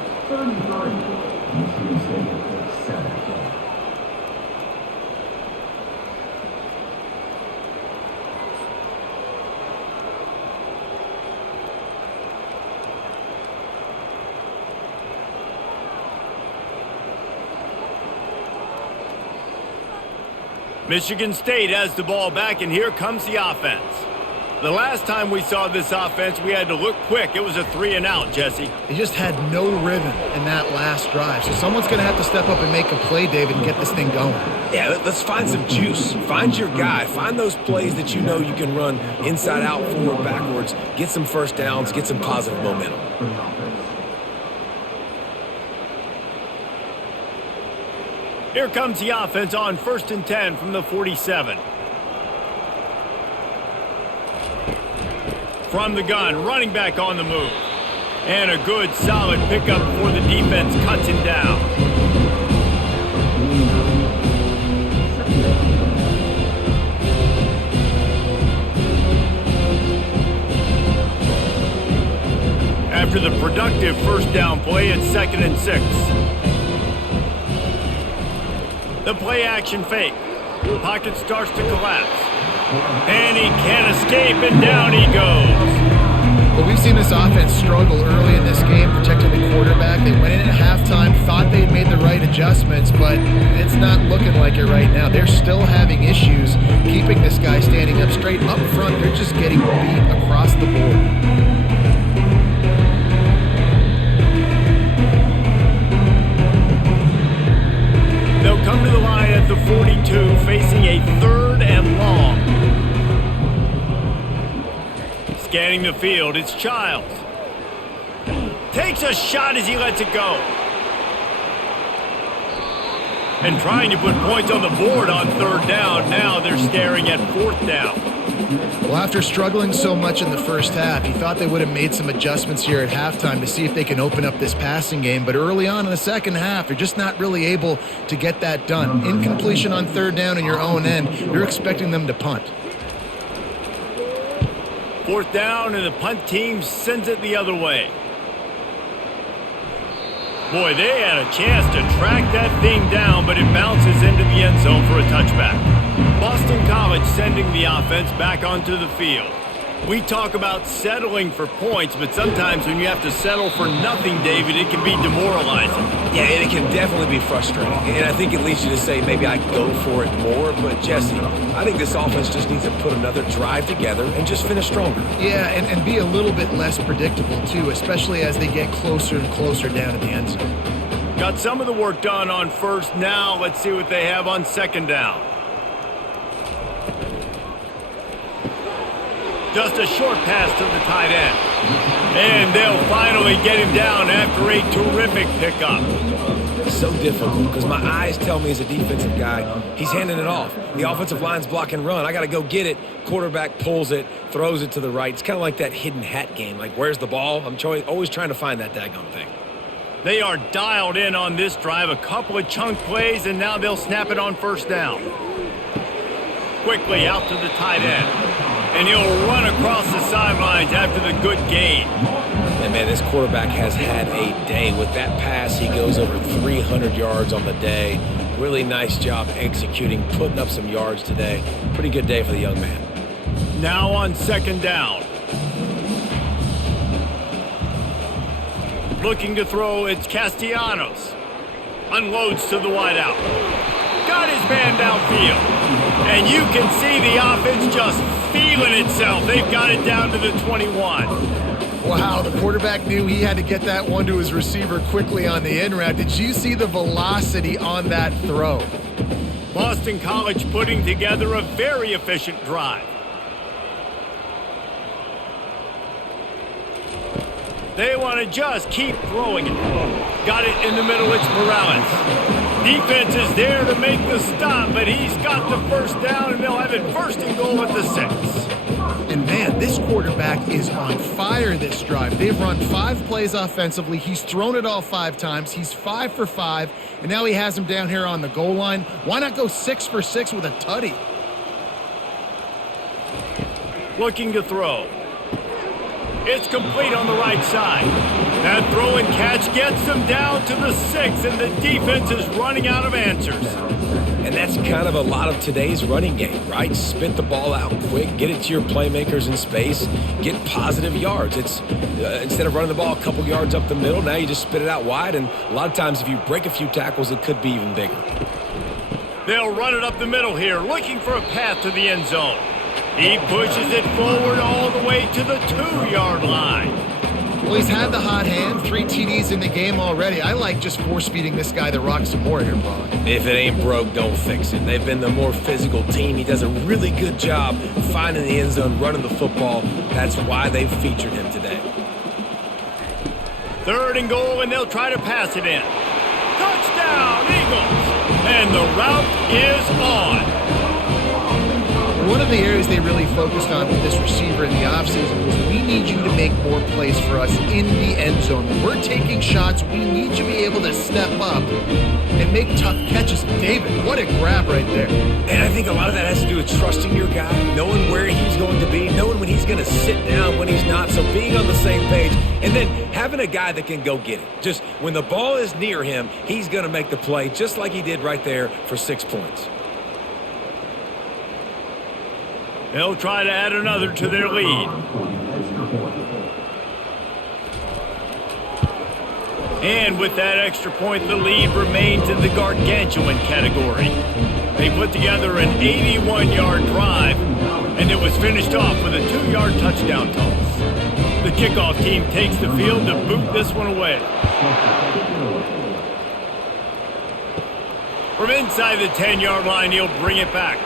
Michigan State has the ball back, and here comes the offense. The last time we saw this offense, we had to look quick. It was a 3-and-out, Jesse. They just had no rhythm in that last drive. So someone's going to have to step up and make a play, David, and get this thing going. Yeah, let's find some juice. Find your guy. Find those plays that you know you can run inside out, forward, backwards. Get some first downs. Get some positive momentum. Here comes the offense on 1st and 10 from the 47. From the gun, running back on the move. And a good, solid pickup before the defense cuts him down. After the productive first down play, it's 2nd and 6. The play action fake. Pocket starts to collapse. And he can't escape, and down he goes. Well, we've seen this offense struggle early in this game, protecting the quarterback. They went in at halftime, thought they'd made the right adjustments, but it's not looking like it right now. They're still having issues keeping this guy standing up straight. Up front, they're just getting beat across the board. They'll come to the line at the 42, facing a 3rd and long. Scanning the field, it's Childs. Takes a shot as he lets it go. And trying to put points on the board on 3rd down. Now they're staring at 4th down. Well, after struggling so much in the first half, he thought they would have made some adjustments here at halftime to see if they can open up this passing game. But early on in the second half, they're just not really able to get that done. Incompletion on 3rd down in your own end, you're expecting them to punt. 4th down, and the punt team sends it the other way. Boy, they had a chance to track that thing down, but it bounces into the end zone for a touchback. Boston College sending the offense back onto the field. We talk about settling for points, but sometimes when you have to settle for nothing, David, it can be demoralizing. Yeah, and it can definitely be frustrating. And I think it leads you to say maybe I go for it more. But, Jesse, I think this offense just needs to put another drive together and just finish stronger. Yeah, and be a little bit less predictable, too, especially as they get closer and closer down to the end zone. Got some of the work done on 1st. Now let's see what they have on 2nd down. Just a short pass to the tight end. And they'll finally get him down after a terrific pickup. So difficult because my eyes tell me as a defensive guy, he's handing it off. The offensive line's block and run. I got to go get it. Quarterback pulls it, throws it to the right. It's kind of like that hidden hat game. Like, where's the ball? I'm always trying to find that daggone thing. They are dialed in on this drive. A couple of chunk plays, and now they'll snap it on 1st down. Quickly out to the tight end. And he'll run across the sidelines after the good gain. And, man, this quarterback has had a day. With that pass, he goes over 300 yards on the day. Really nice job executing, putting up some yards today. Pretty good day for the young man. Now on 2nd down. Looking to throw, it's Castellanos. Unloads to the wideout. Got his man downfield. And you can see the offense just feeling itself. They've got it down to the 21. Wow, the quarterback knew he had to get that one to his receiver quickly on the in route. Did you see the velocity on that throw? Boston College putting together a very efficient drive. They want to just keep throwing it. Got it in the middle, it's Morales. Defense is there to make the stop, but he's got the 1st down, and they'll have it 1st and goal at the 6. And man, this quarterback is on fire this drive. They've run 5 plays offensively. He's thrown it all 5 times. He's 5 for 5, and now he has him down here on the goal line. Why not go 6 for 6 with a tutty? Looking to throw. It's complete on the right side. That throw and catch gets them down to the 6, and the defense is running out of answers. And that's kind of a lot of today's running game, right? Spit the ball out quick, get it to your playmakers in space, get positive yards. It's instead of running the ball a couple yards up the middle, now you just spit it out wide, and a lot of times if you break a few tackles, it could be even bigger. They'll run it up the middle here, looking for a path to the end zone. He pushes it forward all the way to the 2-yard line. Well, he's had the hot hand, 3 TDs in the game already. I like just force-feeding this guy the rock some more here, Paul. If it ain't broke, don't fix it. They've been the more physical team. He does a really good job finding the end zone, running the football. That's why they've featured him today. 3rd and goal, and they'll try to pass it in. Touchdown, Eagles! And the route is on. One of the areas they really focused on with this receiver in the offseason was we need you to make more plays for us in the end zone. When we're taking shots, we need you to be able to step up and make tough catches. David, what a grab right there. And I think a lot of that has to do with trusting your guy, knowing where he's going to be, knowing when he's going to sit down, when he's not, so being on the same page, and then having a guy that can go get it. Just when the ball is near him, he's going to make the play just like he did right there for 6 points. They'll try to add another to their lead. And with that extra point, the lead remains in the gargantuan category. They put together an 81-yard drive, and it was finished off with a 2-yard touchdown toss. The kickoff team takes the field to boot this one away. From inside the 10-yard line, he'll bring it back.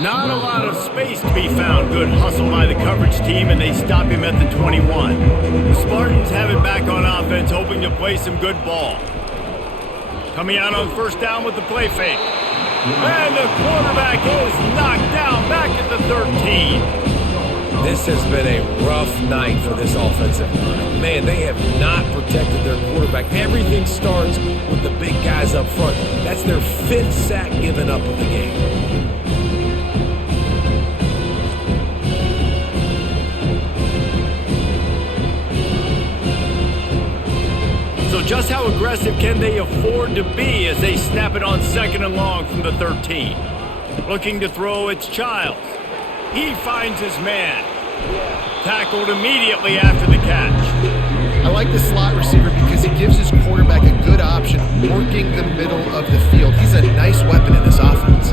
Not a lot of space to be found. Good hustle by the coverage team, and they stop him at the 21. The Spartans have it back on offense, hoping to play some good ball. Coming out on 1st down with the play fake. And the quarterback is knocked down back at the 13. This has been a rough night for this offensive line. Man, they have not protected their quarterback. Everything starts with the big guys up front. That's their 5th sack given up of the game. So just how aggressive can they afford to be as they snap it on 2nd and long from the 13? Looking to throw, it's Childs. He finds his man. Tackled immediately after the catch. I like the slot receiver because he gives his quarterback a good option working the middle of the field. He's a nice weapon in this offense.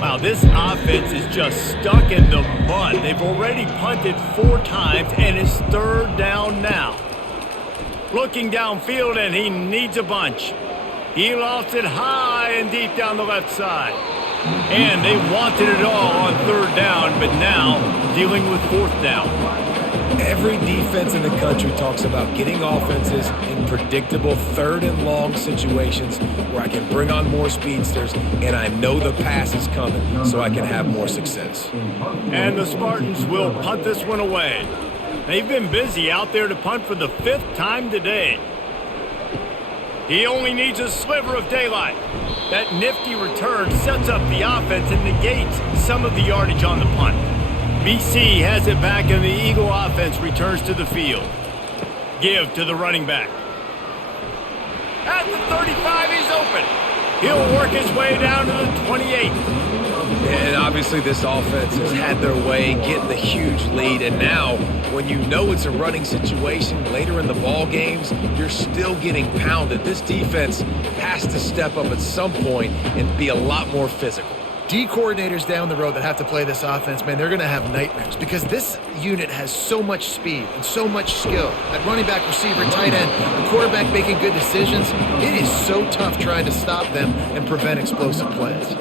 Wow, this offense is just stuck in the mud. They've already punted 4 times, and it's 3rd down now. Looking downfield, and he needs a bunch. He lost it high and deep down the left side. And they wanted it all on 3rd down, but now dealing with 4th down. Every defense in the country talks about getting offenses in predictable 3rd and long situations where I can bring on more speedsters and I know the pass is coming so I can have more success. And the Spartans will punt this one away. They've been busy out there to punt for the 5th time today. He only needs a sliver of daylight. That nifty return sets up the offense and negates some of the yardage on the punt. BC has it back, and the Eagle offense returns to the field. Give to the running back. At the 35, he's open. He'll work his way down to the 28. And obviously this offense has had their way getting the huge lead, and now when you know it's a running situation later in the ball games, you're still getting pounded. This defense has to step up at some point and be a lot more physical. D coordinators down the road that have to play this offense, man, they're going to have nightmares because this unit has so much speed and so much skill. At running back, receiver, tight end, the quarterback making good decisions, it is so tough trying to stop them and prevent explosive plays.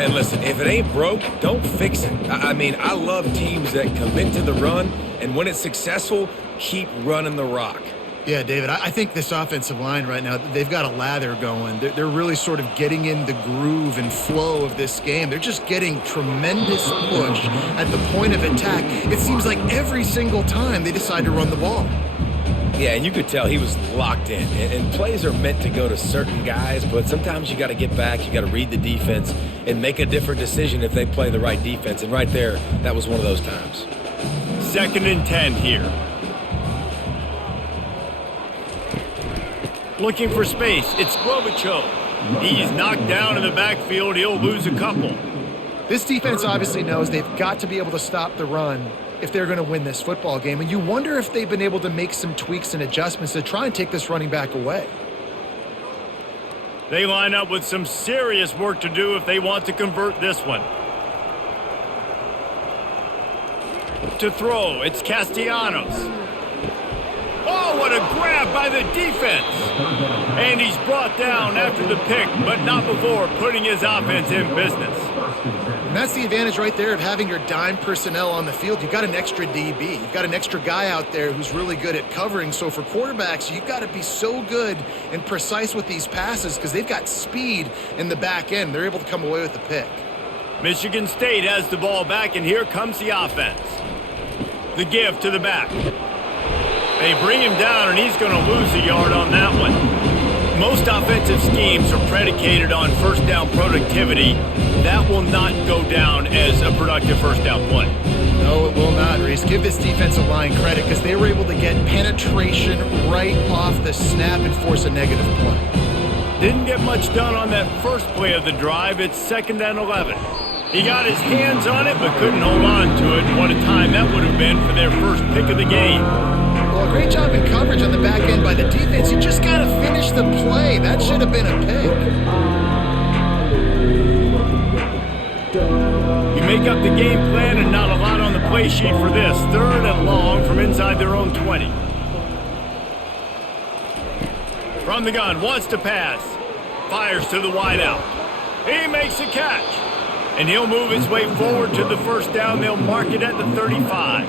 And listen, if it ain't broke, don't fix it. I mean, I love teams that commit to the run, and when it's successful, keep running the rock. Yeah, David, I think this offensive line right now, they've got a lather going. They're really sort of getting in the groove and flow of this game. They're just getting tremendous push at the point of attack. It seems like every single time they decide to run the ball. Yeah, and you could tell he was locked in. And plays are meant to go to certain guys, but sometimes you got to get back, you got to read the defense, and make a different decision if they play the right defense. And right there, that was one of those times. 2nd and 10 here. Looking for space, it's Globicho. He's knocked down in the backfield. He'll lose a couple. This defense obviously knows they've got to be able to stop the run if they're going to win this football game. And you wonder if they've been able to make some tweaks and adjustments to try and take this running back away. They line up with some serious work to do if they want to convert this one. To throw, it's Castellanos. Oh, what a grab by the defense. And he's brought down after the pick, but not before putting his offense in business. And that's the advantage right there of having your dime personnel on the field. You've got an extra DB. You've got an extra guy out there who's really good at covering. So for quarterbacks, you've got to be so good and precise with these passes because they've got speed in the back end. They're able to come away with the pick. Michigan State has the ball back, and here comes the offense. The give to the back. They bring him down, and he's going to lose a yard on that one. Most offensive schemes are predicated on first down productivity. That will not go down as a productive first down play. No, it will not, Reese. Give this defensive line credit because they were able to get penetration right off the snap and force a negative play. Didn't get much done on that first play of the drive. It's 2nd and 11. He got his hands on it but couldn't hold on to it. What a time that would have been for their first pick of the game. Well, great job in coverage on the back end by the defense. You just got to finish the play. That should have been a pick. You make up the game plan and not a lot on the play sheet for this. 3rd and long from inside their own 20. From the gun, wants to pass. Fires to the wideout. He makes a catch. And he'll move his way forward to the first down. They'll mark it at the 35.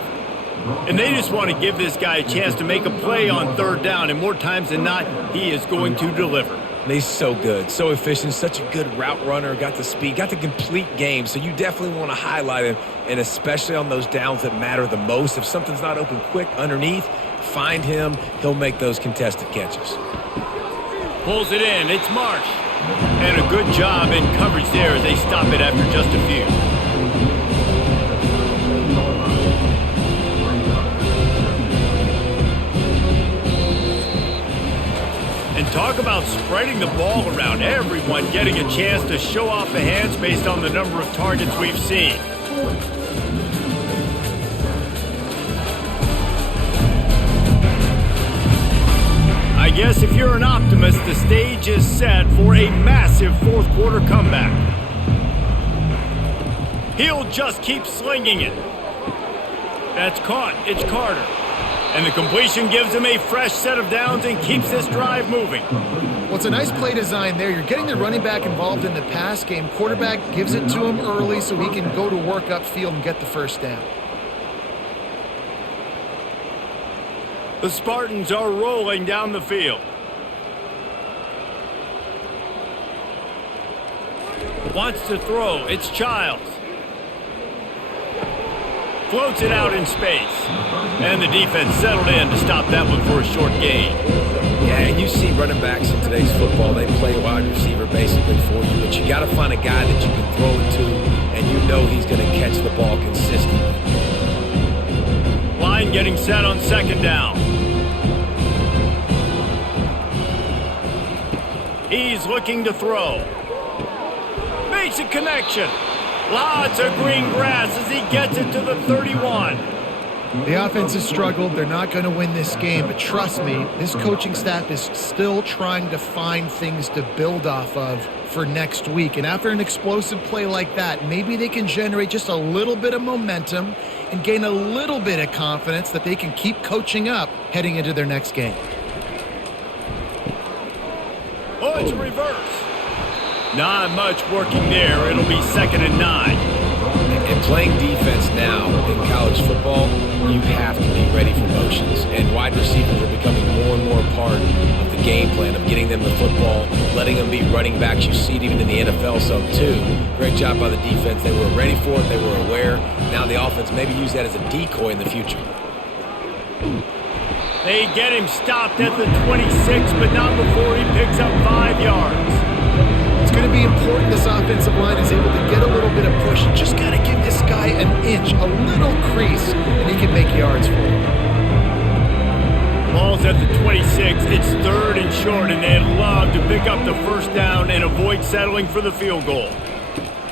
And they just want to give this guy a chance to make a play on 3rd down. And more times than not, he is going to deliver. He's so good, so efficient, such a good route runner, got the speed, got the complete game. So you definitely want to highlight him, and especially on those downs that matter the most. If something's not open quick underneath, find him. He'll make those contested catches. Pulls it in. It's Marsh. And a good job in coverage there as they stop it after just a few. And talk about spreading the ball around. Everyone getting a chance to show off the hands based on the number of targets we've seen. I guess if you're an optimist, the stage is set for a massive 4th quarter comeback. He'll just keep slinging it. That's caught. It's Carter. And the completion gives him a fresh set of downs and keeps this drive moving. Well, it's a nice play design there. You're getting the running back involved in the pass game. Quarterback gives it to him early so he can go to work upfield and get the first down. The Spartans are rolling down the field. Wants to throw. It's Childs. Floats it out in space. And the defense settled in to stop that one for a short gain. Yeah, and you see running backs in today's football, they play wide receiver basically for you, but you got to find a guy that you can throw it to, and you know he's going to catch the ball consistently. Line getting set on 2nd down. He's looking to throw. Makes a connection. Lots of green grass as he gets it to the 31. The offense has struggled. They're not going to win this game, but trust me, this coaching staff is still trying to find things to build off of for next week. And after an explosive play like that, maybe they can generate just a little bit of momentum and gain a little bit of confidence that they can keep coaching up heading into their next game. Oh, it's a reverse. Not much working there. It'll be 2nd and 9. And playing defense now in college football, you have to be ready for motions. And wide receivers are becoming more and more a part of the game plan of getting them the football, letting them be running backs. You see it even in the NFL some too. Great job by the defense. They were ready for it. They were aware. Now the offense maybe use that as a decoy in the future. They get him stopped at the 26, but not before he picks up 5 yards. It's going to be important this offensive line is able to get a little bit of push. You just got to give this guy an inch, a little crease, and he can make yards for you. Ball's at the 26. It's 3rd and short, and they'd love to pick up the first down and avoid settling for the field goal.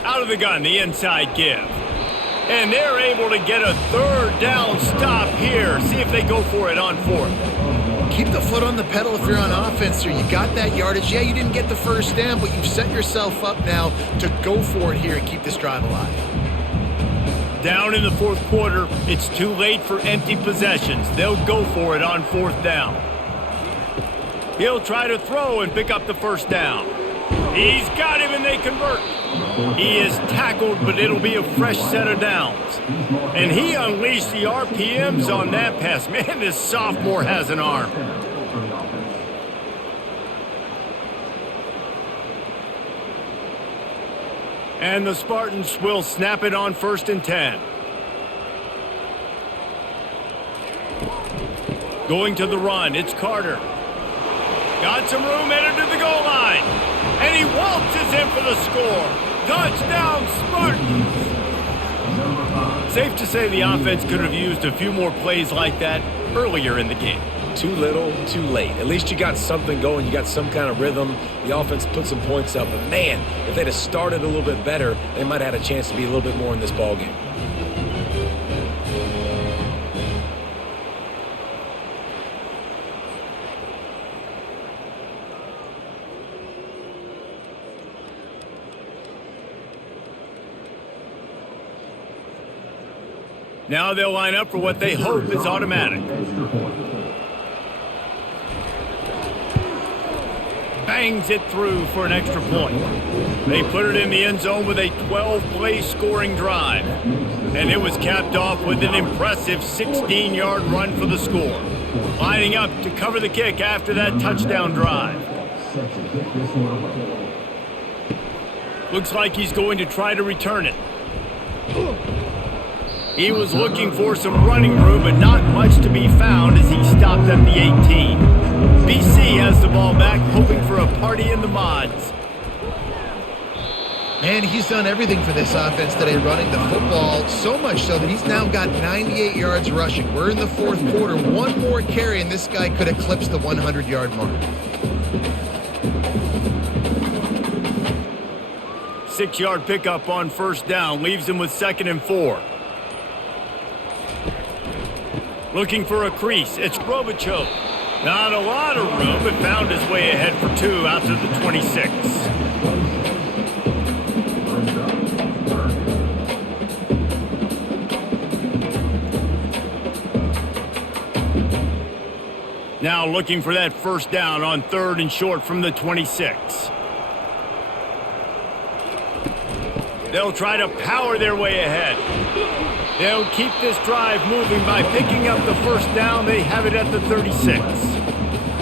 Out of the gun, the inside give. And they're able to get a third down stop here. See if they go for it on fourth. Keep the foot on the pedal if you're on offense here. You got that yardage. Yeah, you didn't get the first down, but you've set yourself up now to go for it here and keep this drive alive. Down in the fourth quarter, it's too late for empty possessions. They'll go for it on fourth down. He'll try to throw and pick up the first down. He's got him and they convert. He is tackled, but it'll be a fresh set of downs. And he unleashed the RPMs on that pass. Man, this sophomore has an arm. And the Spartans will snap it on 1st and 10. Going to the run, it's Carter. Got some room, headed to the goal line. And he waltzes in for the score. Touchdown, Spartans! Safe to say the offense could have used a few more plays like that earlier in the game. Too little, too late. At least you got something going. You got some kind of rhythm. The offense put some points up. But, man, if they'd have started a little bit better, they might have had a chance to be a little bit more in this ballgame. Now they'll line up for what they hope is automatic. Bangs it through for an extra point. They put it in the end zone with a 12-play scoring drive. And it was capped off with an impressive 16-yard run for the score. Lining up to cover the kick after that touchdown drive. Looks like he's going to try to return it. He was looking for some running room, but not much to be found as he stopped at the 18. BC has the ball back, hoping for a party in the mods. Man, he's done everything for this offense today, running the football, so much so that he's now got 98 yards rushing. We're in the fourth quarter. One more carry, and this guy could eclipse the 100-yard mark. 6-yard pickup on first down, leaves him with 2nd and 4. Looking for a crease, it's Robichaux. Not a lot of room, but found his way ahead for 2 out to the 26. Now looking for that first down on 3rd and short from the 26. They'll try to power their way ahead. They'll keep this drive moving by picking up the first down. They have it at the 36.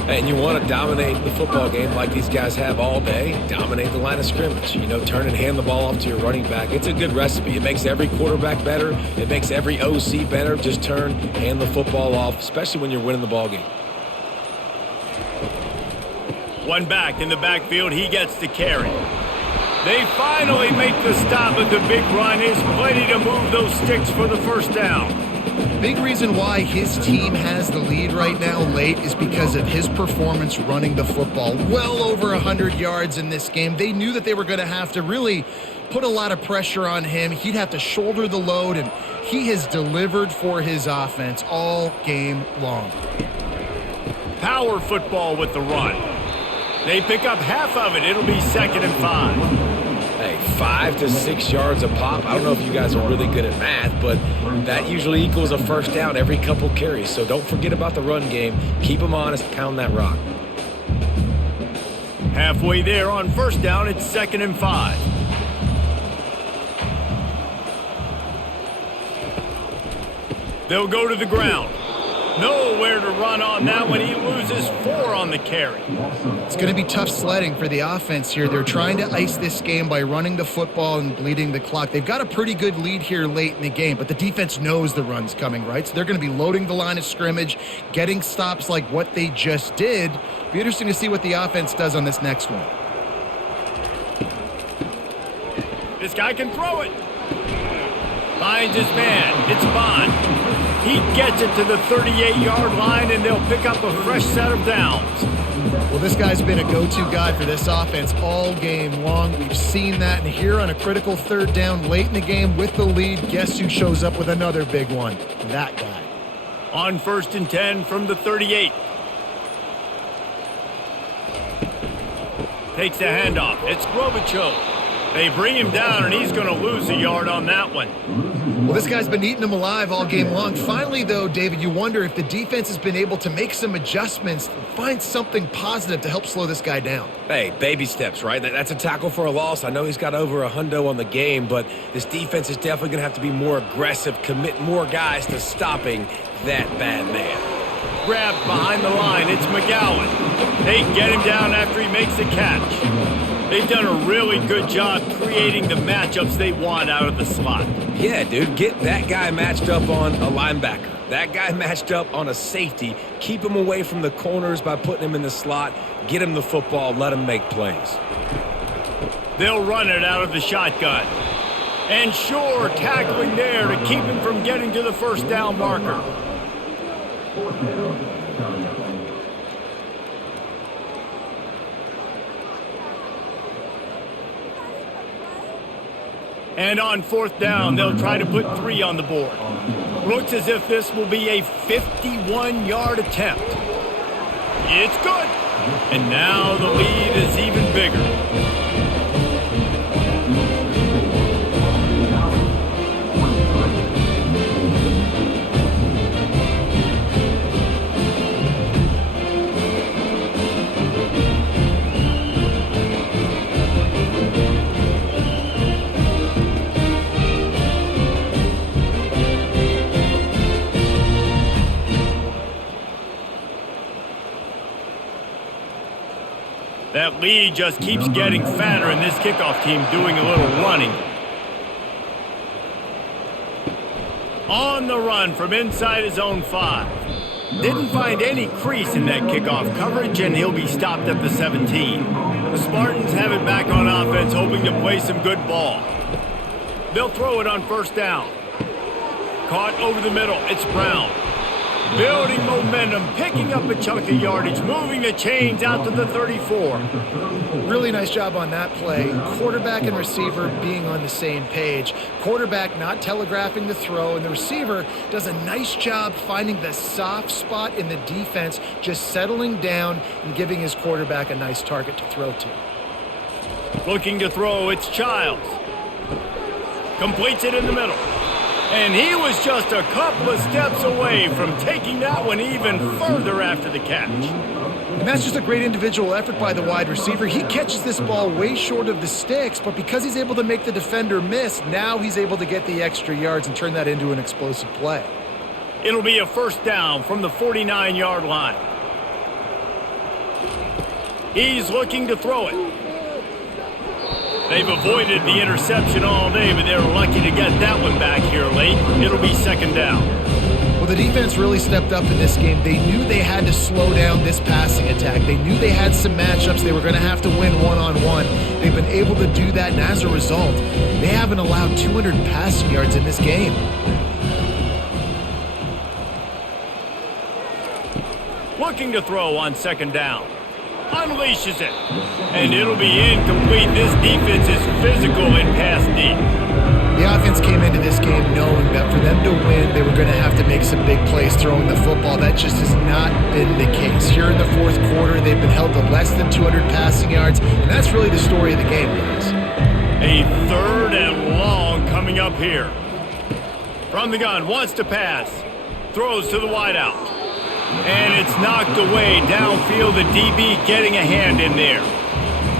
And you want to dominate the football game like these guys have all day. Dominate the line of scrimmage. You know, turn and hand the ball off to your running back. It's a good recipe. It makes every quarterback better. It makes every OC better. Just turn, hand the football off, especially when you're winning the ball game. One back in the backfield. He gets the carry. They finally make the stop, but the big run is plenty to move those sticks for the first down. Big reason why his team has the lead right now late is because of his performance running the football. Well over 100 yards in this game. They knew that they were going to have to really put a lot of pressure on him. He'd have to shoulder the load, and he has delivered for his offense all game long. Power football with the run. They pick up half of it. It'll be 2nd and 5. Hey, 5 to 6 yards a pop. I don't know if you guys are really good at math, but that usually equals a first down every couple carries. So don't forget about the run game. Keep them honest. Pound that rock. Halfway there on first down, it's 2nd and 5. They'll go to the ground. Nowhere to run on that one. He loses 4 on the carry. It's going to be tough sledding for the offense here. They're trying to ice this game by running the football and bleeding the clock. They've got a pretty good lead here late in the game, but the defense knows the run's coming, right? So they're going to be loading the line of scrimmage, getting stops like what they just did. Be interesting to see what the offense does on this next one. This guy can throw it. Finds his man. It's Bond. He gets it to the 38-yard line, and they'll pick up a fresh set of downs. Well, this guy's been a go-to guy for this offense all game long. We've seen that, and here on a critical third down late in the game with the lead, guess who shows up with another big one? That guy. On 1st and 10 from the 38. Takes the handoff. It's Grovicho. They bring him down, and he's going to lose a yard on that one. Well, this guy's been eating them alive all game long. Finally, though, David, you wonder if the defense has been able to make some adjustments, find something positive to help slow this guy down. Hey, baby steps, right? That's a tackle for a loss. I know he's got over a hundo on the game, but this defense is definitely going to have to be more aggressive, commit more guys to stopping that bad man. Grabbed behind the line. It's McGowan. They get him down after he makes the catch. They've done a really good job creating the matchups they want out of the slot. Yeah, dude, get that guy matched up on a linebacker. That guy matched up on a safety. Keep him away from the corners by putting him in the slot. Get him the football. Let him make plays. They'll run it out of the shotgun. And sure, tackling there to keep him from getting to the first down marker. And on 4th down, they'll try to put 3 on the board. Looks as if this will be a 51-yard attempt. It's good. And now the lead is even bigger. That lead just keeps getting fatter, and this kickoff team doing a little running. On the run from inside his own 5. Didn't find any crease in that kickoff coverage, and he'll be stopped at the 17. The Spartans have it back on offense, hoping to play some good ball. They'll throw it on 1st down. Caught over the middle. It's Brown. Building momentum, picking up a chunk of yardage, moving the chains out to the 34. Really nice job on that play. Quarterback and receiver being on the same page. Quarterback not telegraphing the throw, and the receiver does a nice job finding the soft spot in the defense, just settling down and giving his quarterback a nice target to throw to. Looking to throw, it's Childs. Completes it in the middle. And he was just a couple of steps away from taking that one even further after the catch. And that's just a great individual effort by the wide receiver. He catches this ball way short of the sticks, but because he's able to make the defender miss, now he's able to get the extra yards and turn that into an explosive play. It'll be a 1st down from the 49-yard line. He's looking to throw it. They've avoided the interception all day, but they're lucky to get that one back here late. It'll be 2nd down. Well, the defense really stepped up in this game. They knew they had to slow down this passing attack. They knew they had some matchups they were going to have to win one-on-one. They've been able to do that, and as a result, they haven't allowed 200 passing yards in this game. Looking to throw on 2nd down. Unleashes it. And it'll be incomplete. This defense is physical in pass deep. The offense came into this game knowing that for them to win, they were going to have to make some big plays throwing the football. That just has not been the case. Here in the 4th quarter, they've been held to less than 200 passing yards, and that's really the story of the game, guys. A 3rd and long coming up here. From the gun, wants to pass. Throws to the wideout. And it's knocked away downfield. The DB getting a hand in there.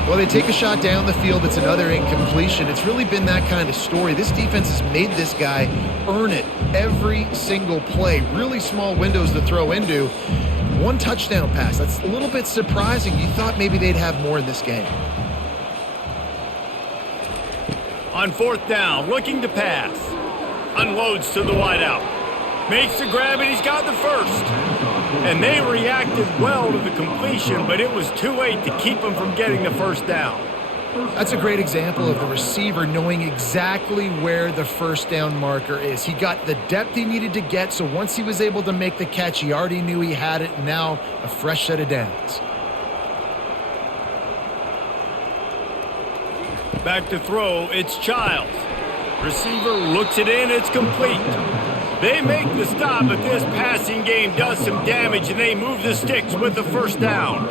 Well, they take a shot down the field. It's another incompletion. It's really been that kind of story. This defense has made this guy earn it every single play. Really small windows to throw into. 1 touchdown pass. That's a little bit surprising. You thought maybe they'd have more in this game. On 4th down, looking to pass. Unloads to the wideout. Makes the grab, and he's got the 1st. And they reacted well to the completion, but it was too late to keep them from getting the 1st down. That's a great example of the receiver knowing exactly where the 1st down marker is. He got the depth he needed to get, so once he was able to make the catch, he already knew he had it, and now a fresh set of downs. Back to throw, it's Childs. Receiver looks it in, it's complete. They make the stop, but this passing game does some damage, and they move the sticks with the first down.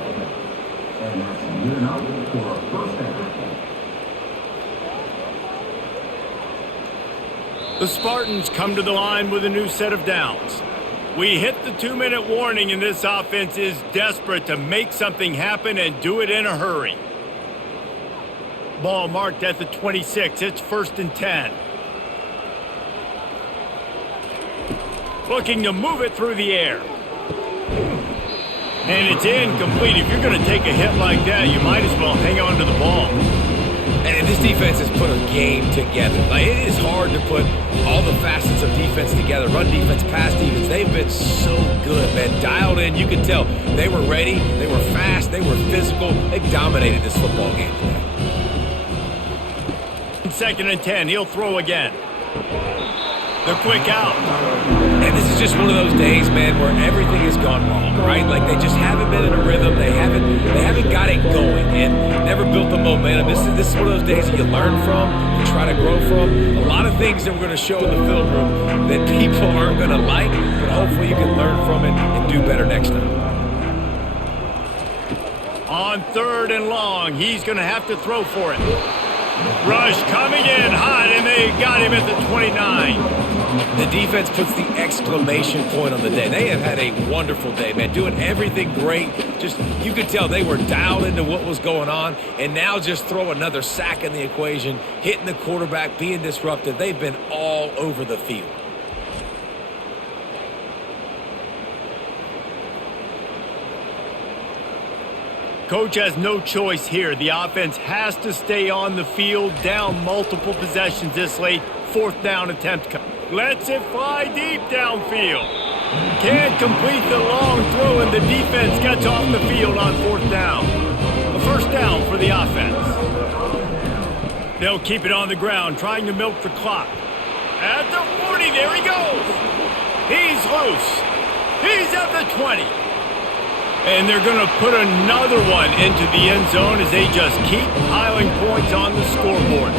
The Spartans come to the line with a new set of downs. We hit the 2-minute warning, and this offense is desperate to make something happen and do it in a hurry. Ball marked at the 26. It's 1st and 10. Looking to move it through the air. And it's incomplete. If you're going to take a hit like that, you might as well hang on to the ball. And this defense has put a game together. Like, it is hard to put all the facets of defense together. Run defense, pass defense. They've been so good, man. Dialed in. You can tell they were ready. They were fast. They were physical. They dominated this football game today. 2nd and 10. He'll throw again. The quick out. And this is just one of those days, man, where everything has gone wrong, right? Like, they just haven't been in a rhythm. They haven't got it going and never built the momentum. This is one of those days that you learn from, you try to grow from. A lot of things that we're going to show in the film room that people aren't going to like, but hopefully you can learn from it and do better next time. On 3rd and long, he's going to have to throw for it. Rush coming in hot, and they got him at the 29. The defense puts the exclamation point on the day. They have had a wonderful day, man, doing everything great. Just, you could tell they were dialed into what was going on, and now just throw another sack in the equation, hitting the quarterback, being disruptive. They've been all over the field. Coach has no choice here. The offense has to stay on the field, down multiple possessions this late. 4th down attempt. Lets it fly deep downfield. Can't complete the long throw, and the defense gets off the field on 4th down. A 1st down for the offense. They'll keep it on the ground, trying to milk the clock. At the 40, there he goes. He's loose. He's at the 20. And they're going to put another one into the end zone as they just keep piling points on the scoreboard.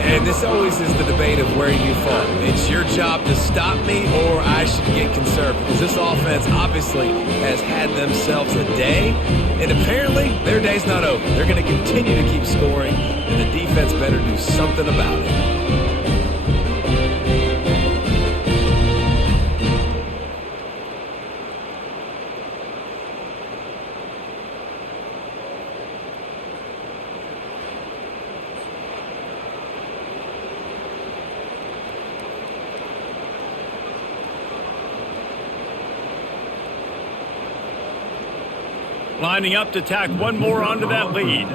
And this always is the debate of where you fall. It's your job to stop me, or I should get conservative. Because this offense obviously has had themselves a day, and apparently their day's not over. They're going to continue to keep scoring, and the defense better do something about it. Lining up to tack one more onto that lead.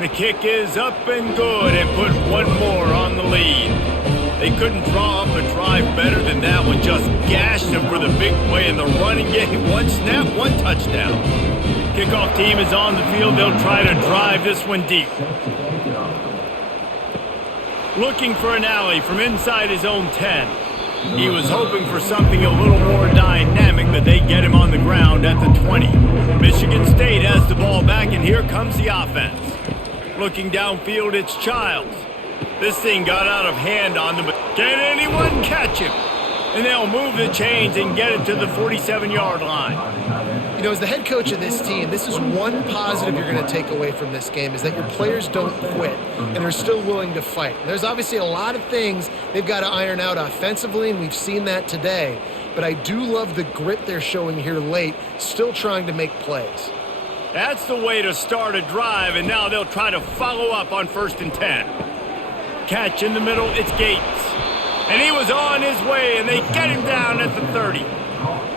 The kick is up and good, and put one more on the lead. They couldn't draw up a drive better than that one. Just gashed them for the big play in the running game. One snap, one touchdown. Kickoff team is on the field. They'll try to drive this one deep. Looking for an alley from inside his own 10. He was hoping for something a little more dynamic, but they get him on the ground at the 20. Michigan State has the ball back, and here comes the offense. Looking downfield, it's Childs. This thing got out of hand on them, but can anyone catch him? And they'll move the chains and get it to the 47-yard line. You know, as the head coach of this team, this is one positive you're going to take away from this game, is that your players don't quit, and they're still willing to fight. There's obviously a lot of things they've got to iron out offensively, and we've seen that today. But I do love the grit they're showing here late, still trying to make plays. That's the way to start a drive, and now they'll try to follow up on 1st and 10. Catch in the middle, it's Gates. And he was on his way, and they get him down at the 30.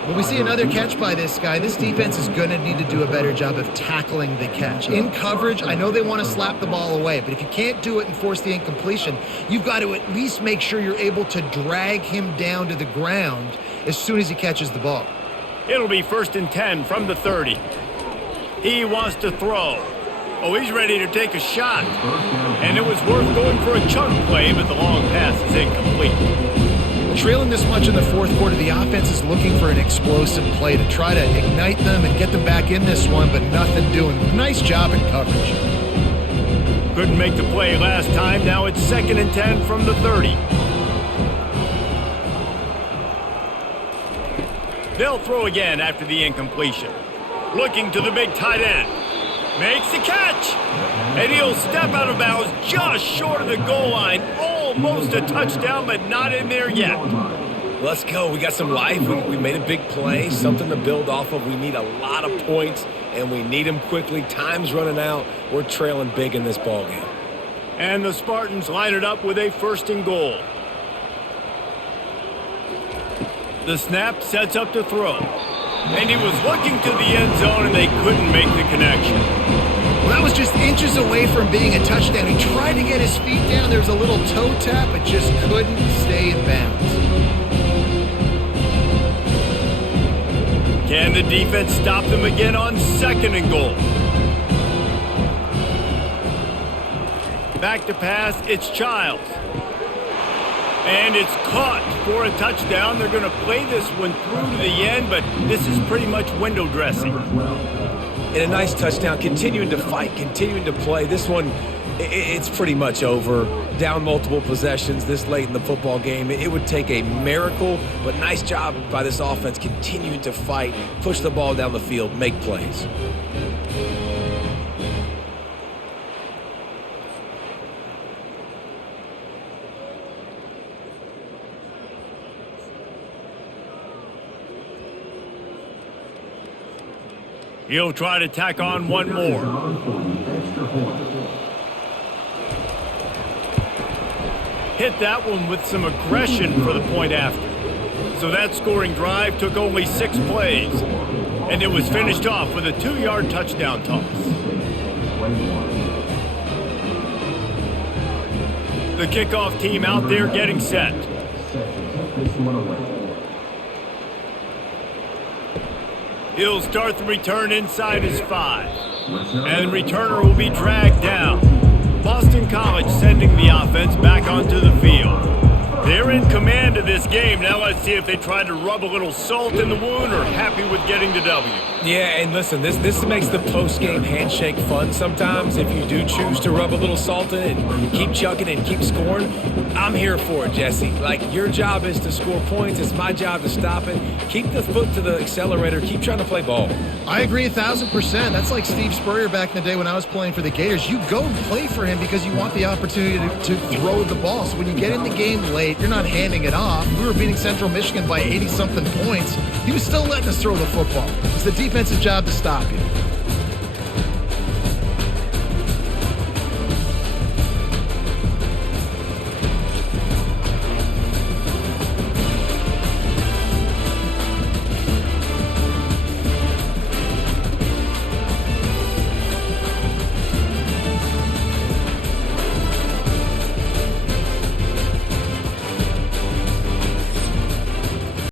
When we see another catch by this guy, this defense is going to need to do a better job of tackling the catch. In coverage, I know they want to slap the ball away, but if you can't do it and force the incompletion, you've got to at least make sure you're able to drag him down to the ground as soon as he catches the ball. It'll be 1st and 10 from the 30. He wants to throw. Oh, he's ready to take a shot. And it was worth going for a chunk play, but the long pass is incomplete. Trailing this much in the fourth quarter, the offense is looking for an explosive play to try to ignite them and get them back in this one, but nothing doing. Nice job in coverage. Couldn't make the play last time. Now it's 2nd and 10 from the 30. They'll throw again after the incompletion. Looking to the big tight end. Makes the catch. And he'll step out of bounds just short of the goal line. Almost a touchdown, but not in there yet. Let's go. We got some life. We made a big play, something to build off of. We need a lot of points, and we need them quickly. Time's running out. We're trailing big in this ballgame. And the Spartans line it up with a 1st and goal. The snap sets up to throw. And he was looking to the end zone, and they couldn't make the connection. Well, that was just inches away from being a touchdown. He tried to get his feet down. There was a little toe tap, but just couldn't stay in bounds. Can the defense stop them again on 2nd and goal? Back to pass, it's Childs. And it's caught for a touchdown. They're going to play this one through to the end, but this is pretty much window dressing. And a nice touchdown, continuing to fight, continuing to play. This one, it's pretty much over. Down multiple possessions this late in the football game. It would take a miracle, but nice job by this offense continuing to fight, push the ball down the field, make plays. He'll try to tack on one more. Hit that one with some aggression for the point after. So that scoring drive took only 6 plays. And it was finished off with a 2-yard touchdown toss. The kickoff team out there getting set. He'll start the return inside his 5. And the returner will be dragged down. Boston College sending the offense back onto the field. They're in command of this game. Now let's see if they try to rub a little salt in the wound or happy with getting the W. Yeah, and listen, this makes the post-game handshake fun sometimes. If you do choose to rub a little salt in it and keep chucking and keep scoring, I'm here for it, Jesse. Like, your job is to score points. It's my job to stop it. Keep the foot to the accelerator. Keep trying to play ball. I agree 1,000%. That's like Steve Spurrier back in the day when I was playing for the Gators. You go and play for him because you want the opportunity to throw the ball. So when you get in the game late, you're not handing it off. We were beating Central Michigan by 80-something points. He was still letting us throw the football. It's the defensive job to stop you.